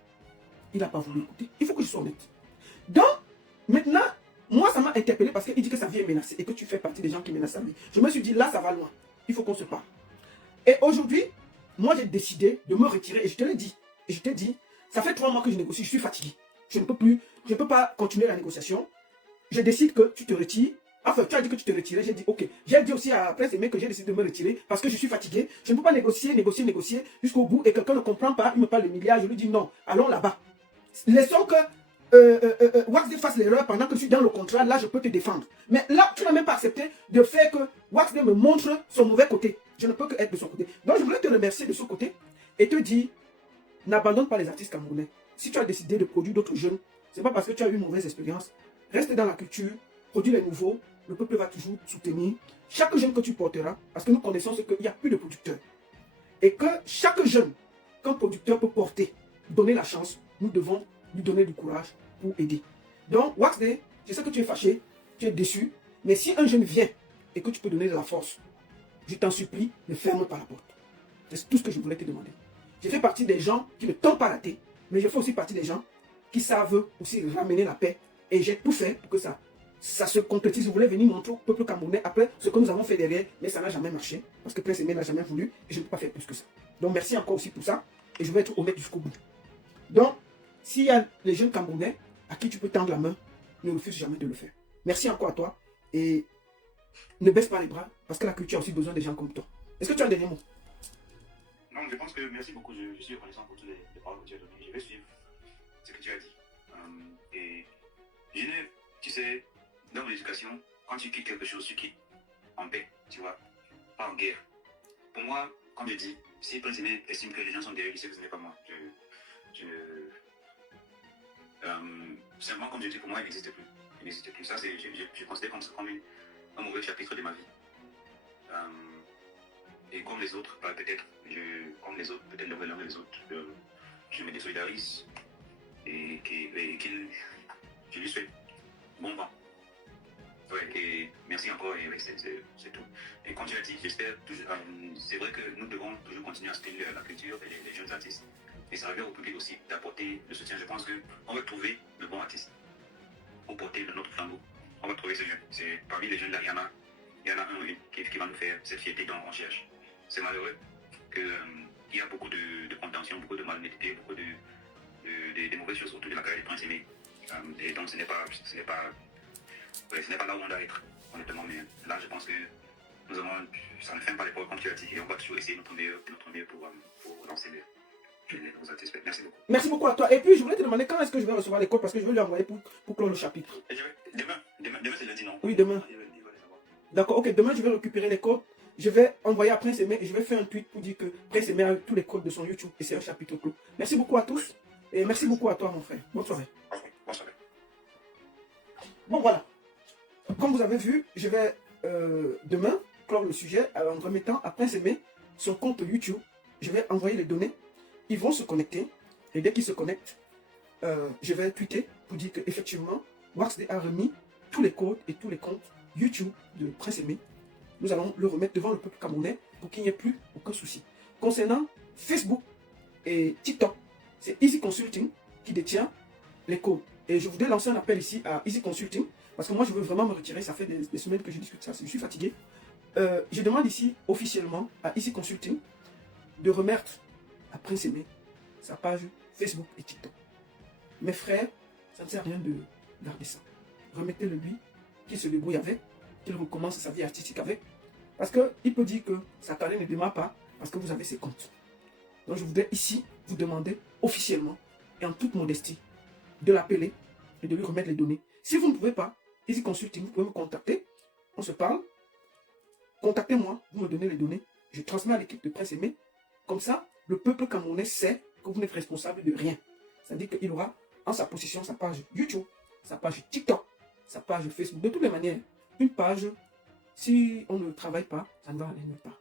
Il n'a pas voulu écouter. Il faut que je sois honnête. Donc, maintenant, moi ça m'a interpellé parce qu'il dit que sa vie est menacée et que tu fais partie des gens qui menacent sa vie. Je me suis dit, là ça va loin. Il faut qu'on se parle. Et aujourd'hui, moi j'ai décidé de me retirer et je te l'ai dit. Et je t'ai dit, ça fait 3 mois que je négocie, je suis fatigué. Je ne peux plus, je ne peux pas continuer la négociation. Je décide que tu te retires. Enfin, tu as dit que tu te retirais, j'ai dit ok. J'ai dit aussi à Prince Aimé que j'ai décidé de me retirer parce que je suis fatigué. Je ne peux pas négocier jusqu'au bout et quelqu'un ne comprend pas, il me parle de milliards, je lui dis non, allons là-bas. Laissons que Wax fasse l'erreur pendant que je suis dans le contrat, là je peux te défendre. Mais là, tu n'as même pas accepté de faire que Wax me montre son mauvais côté. Je ne peux que être de son côté. Donc je voulais te remercier de ce côté et te dire, n'abandonne pas les artistes camerounais. Si tu as décidé de produire d'autres jeunes, c'est pas parce que tu as eu une mauvaise expérience. Reste dans la culture, produis les nouveaux, le peuple va toujours soutenir. Chaque jeune que tu porteras, parce que nous connaissons ce qu'il n'y a plus de producteurs. Et que chaque jeune qu'un producteur peut porter, donner la chance, nous devons lui donner du courage pour aider. Donc, Wax Day, je sais que tu es fâché, tu es déçu, mais si un jeune vient et que tu peux donner de la force, je t'en supplie, ne ferme pas la porte. C'est tout ce que je voulais te demander. Je fais partie des gens qui ne tombent pas la tête, mais je fais aussi partie des gens qui savent aussi ramener la paix. Et j'ai tout fait pour que ça se concrétise. Je voulais venir montrer au peuple camerounais après ce que nous avons fait derrière, mais ça n'a jamais marché, parce que Prince Aimé n'a jamais voulu, et je ne peux pas faire plus que ça. Donc merci encore aussi pour ça, et je vais être honnête jusqu'au bout. Donc, s'il y a les jeunes Camerounais à qui tu peux tendre la main, ne refuse jamais de le faire. Merci encore à toi, et ne baisse pas les bras, parce que la culture a aussi besoin des gens comme toi. Est-ce que tu as un dernier mot? Non, je pense que merci beaucoup. Je suis reconnaissant pour toutes les paroles que tu as données. Je vais suivre ce que tu as dit. Et je ne, tu sais, dans l'éducation, quand tu quittes quelque chose, tu quittes en paix, tu vois, pas en guerre. Pour moi, comme je dis, si Prince Aimé estime que les gens sont derrière, ce n'est pas moi. Simplement, comme je dis, pour moi, il n'existe plus. Il n'existe plus. Ça, je considère comme un mauvais chapitre de ma vie. Et comme les autres, peut-être, comme les autres, peut-être l'un des autres, je me désolidarise et je lui souhaite bon vent. Ouais, et merci encore, et oui, c'est tout. Et comme tu l'as dit, j'espère toujours, c'est vrai que nous devons toujours continuer à soutenir la culture et les jeunes artistes. Et ça revient au public aussi d'apporter le soutien. Je pense qu'on va trouver le bon artiste pour porter notre flambeau. On va trouver ce jeune. Parmi les jeunes là, il y en a un qui va nous faire cette fierté dont on cherche. C'est malheureux qu'il y a beaucoup de contention, beaucoup de malhonnêteté, beaucoup de mauvaises choses autour de la carrière de Prince Aimé. Et donc ce n'est pas là où on doit être, honnêtement. Mais là, je pense que ça ne ferme pas les portes comme tu as dit. Et on va toujours essayer notre mieux pour lancer nos artistes. Merci beaucoup. Merci beaucoup à toi. Et puis, je voulais te demander quand est-ce que je vais recevoir les codes parce que je vais lui envoyer pour clore le chapitre. Demain c'est lundi, non? Oui, demain. D'accord, ok. Demain, je vais récupérer les codes. Je vais envoyer à Prince Aimé et je vais faire un tweet pour dire que Prince Aimé a eu tous les codes de son YouTube et c'est un chapitre clos. Merci beaucoup à tous et merci beaucoup à toi, mon frère. Bonne soirée. Bonne soirée. Bon, voilà. Comme vous avez vu, je vais demain clore le sujet en remettant à Prince Aimé son compte YouTube. Je vais envoyer les données. Ils vont se connecter et dès qu'ils se connectent, je vais tweeter pour dire qu'effectivement, Wax Day a remis tous les codes et tous les comptes YouTube de Prince Aimé. Nous allons le remettre devant le peuple camerounais pour qu'il n'y ait plus aucun souci. Concernant Facebook et TikTok, c'est Easy Consulting qui détient les codes. Et je voudrais lancer un appel ici à Easy Consulting parce que moi je veux vraiment me retirer, ça fait des semaines que je discute ça, je suis fatigué. Je demande ici officiellement à Easy Consulting de remettre à Prince Aimé sa page Facebook et TikTok. Mes frères, ça ne sert à rien de garder ça. Remettez-le lui, qu'il se débrouille avec, qu'il recommence sa vie artistique avec. Parce qu'il peut dire que sa carrière ne démarre pas parce que vous avez ses comptes. Donc je voudrais ici vous demander officiellement et en toute modestie de l'appeler et de lui remettre les données. Si vous ne pouvez pas, Easy Consulting, vous pouvez me contacter. On se parle. Contactez-moi, vous me donnez les données. Je transmets à l'équipe de Prince Aimé. Comme ça, le peuple camerounais sait que vous n'êtes responsable de rien. C'est-à-dire qu'il aura en sa possession sa page YouTube, sa page TikTok, sa page Facebook. De toutes les manières, une page, si on ne travaille pas, ça ne va aller nulle part.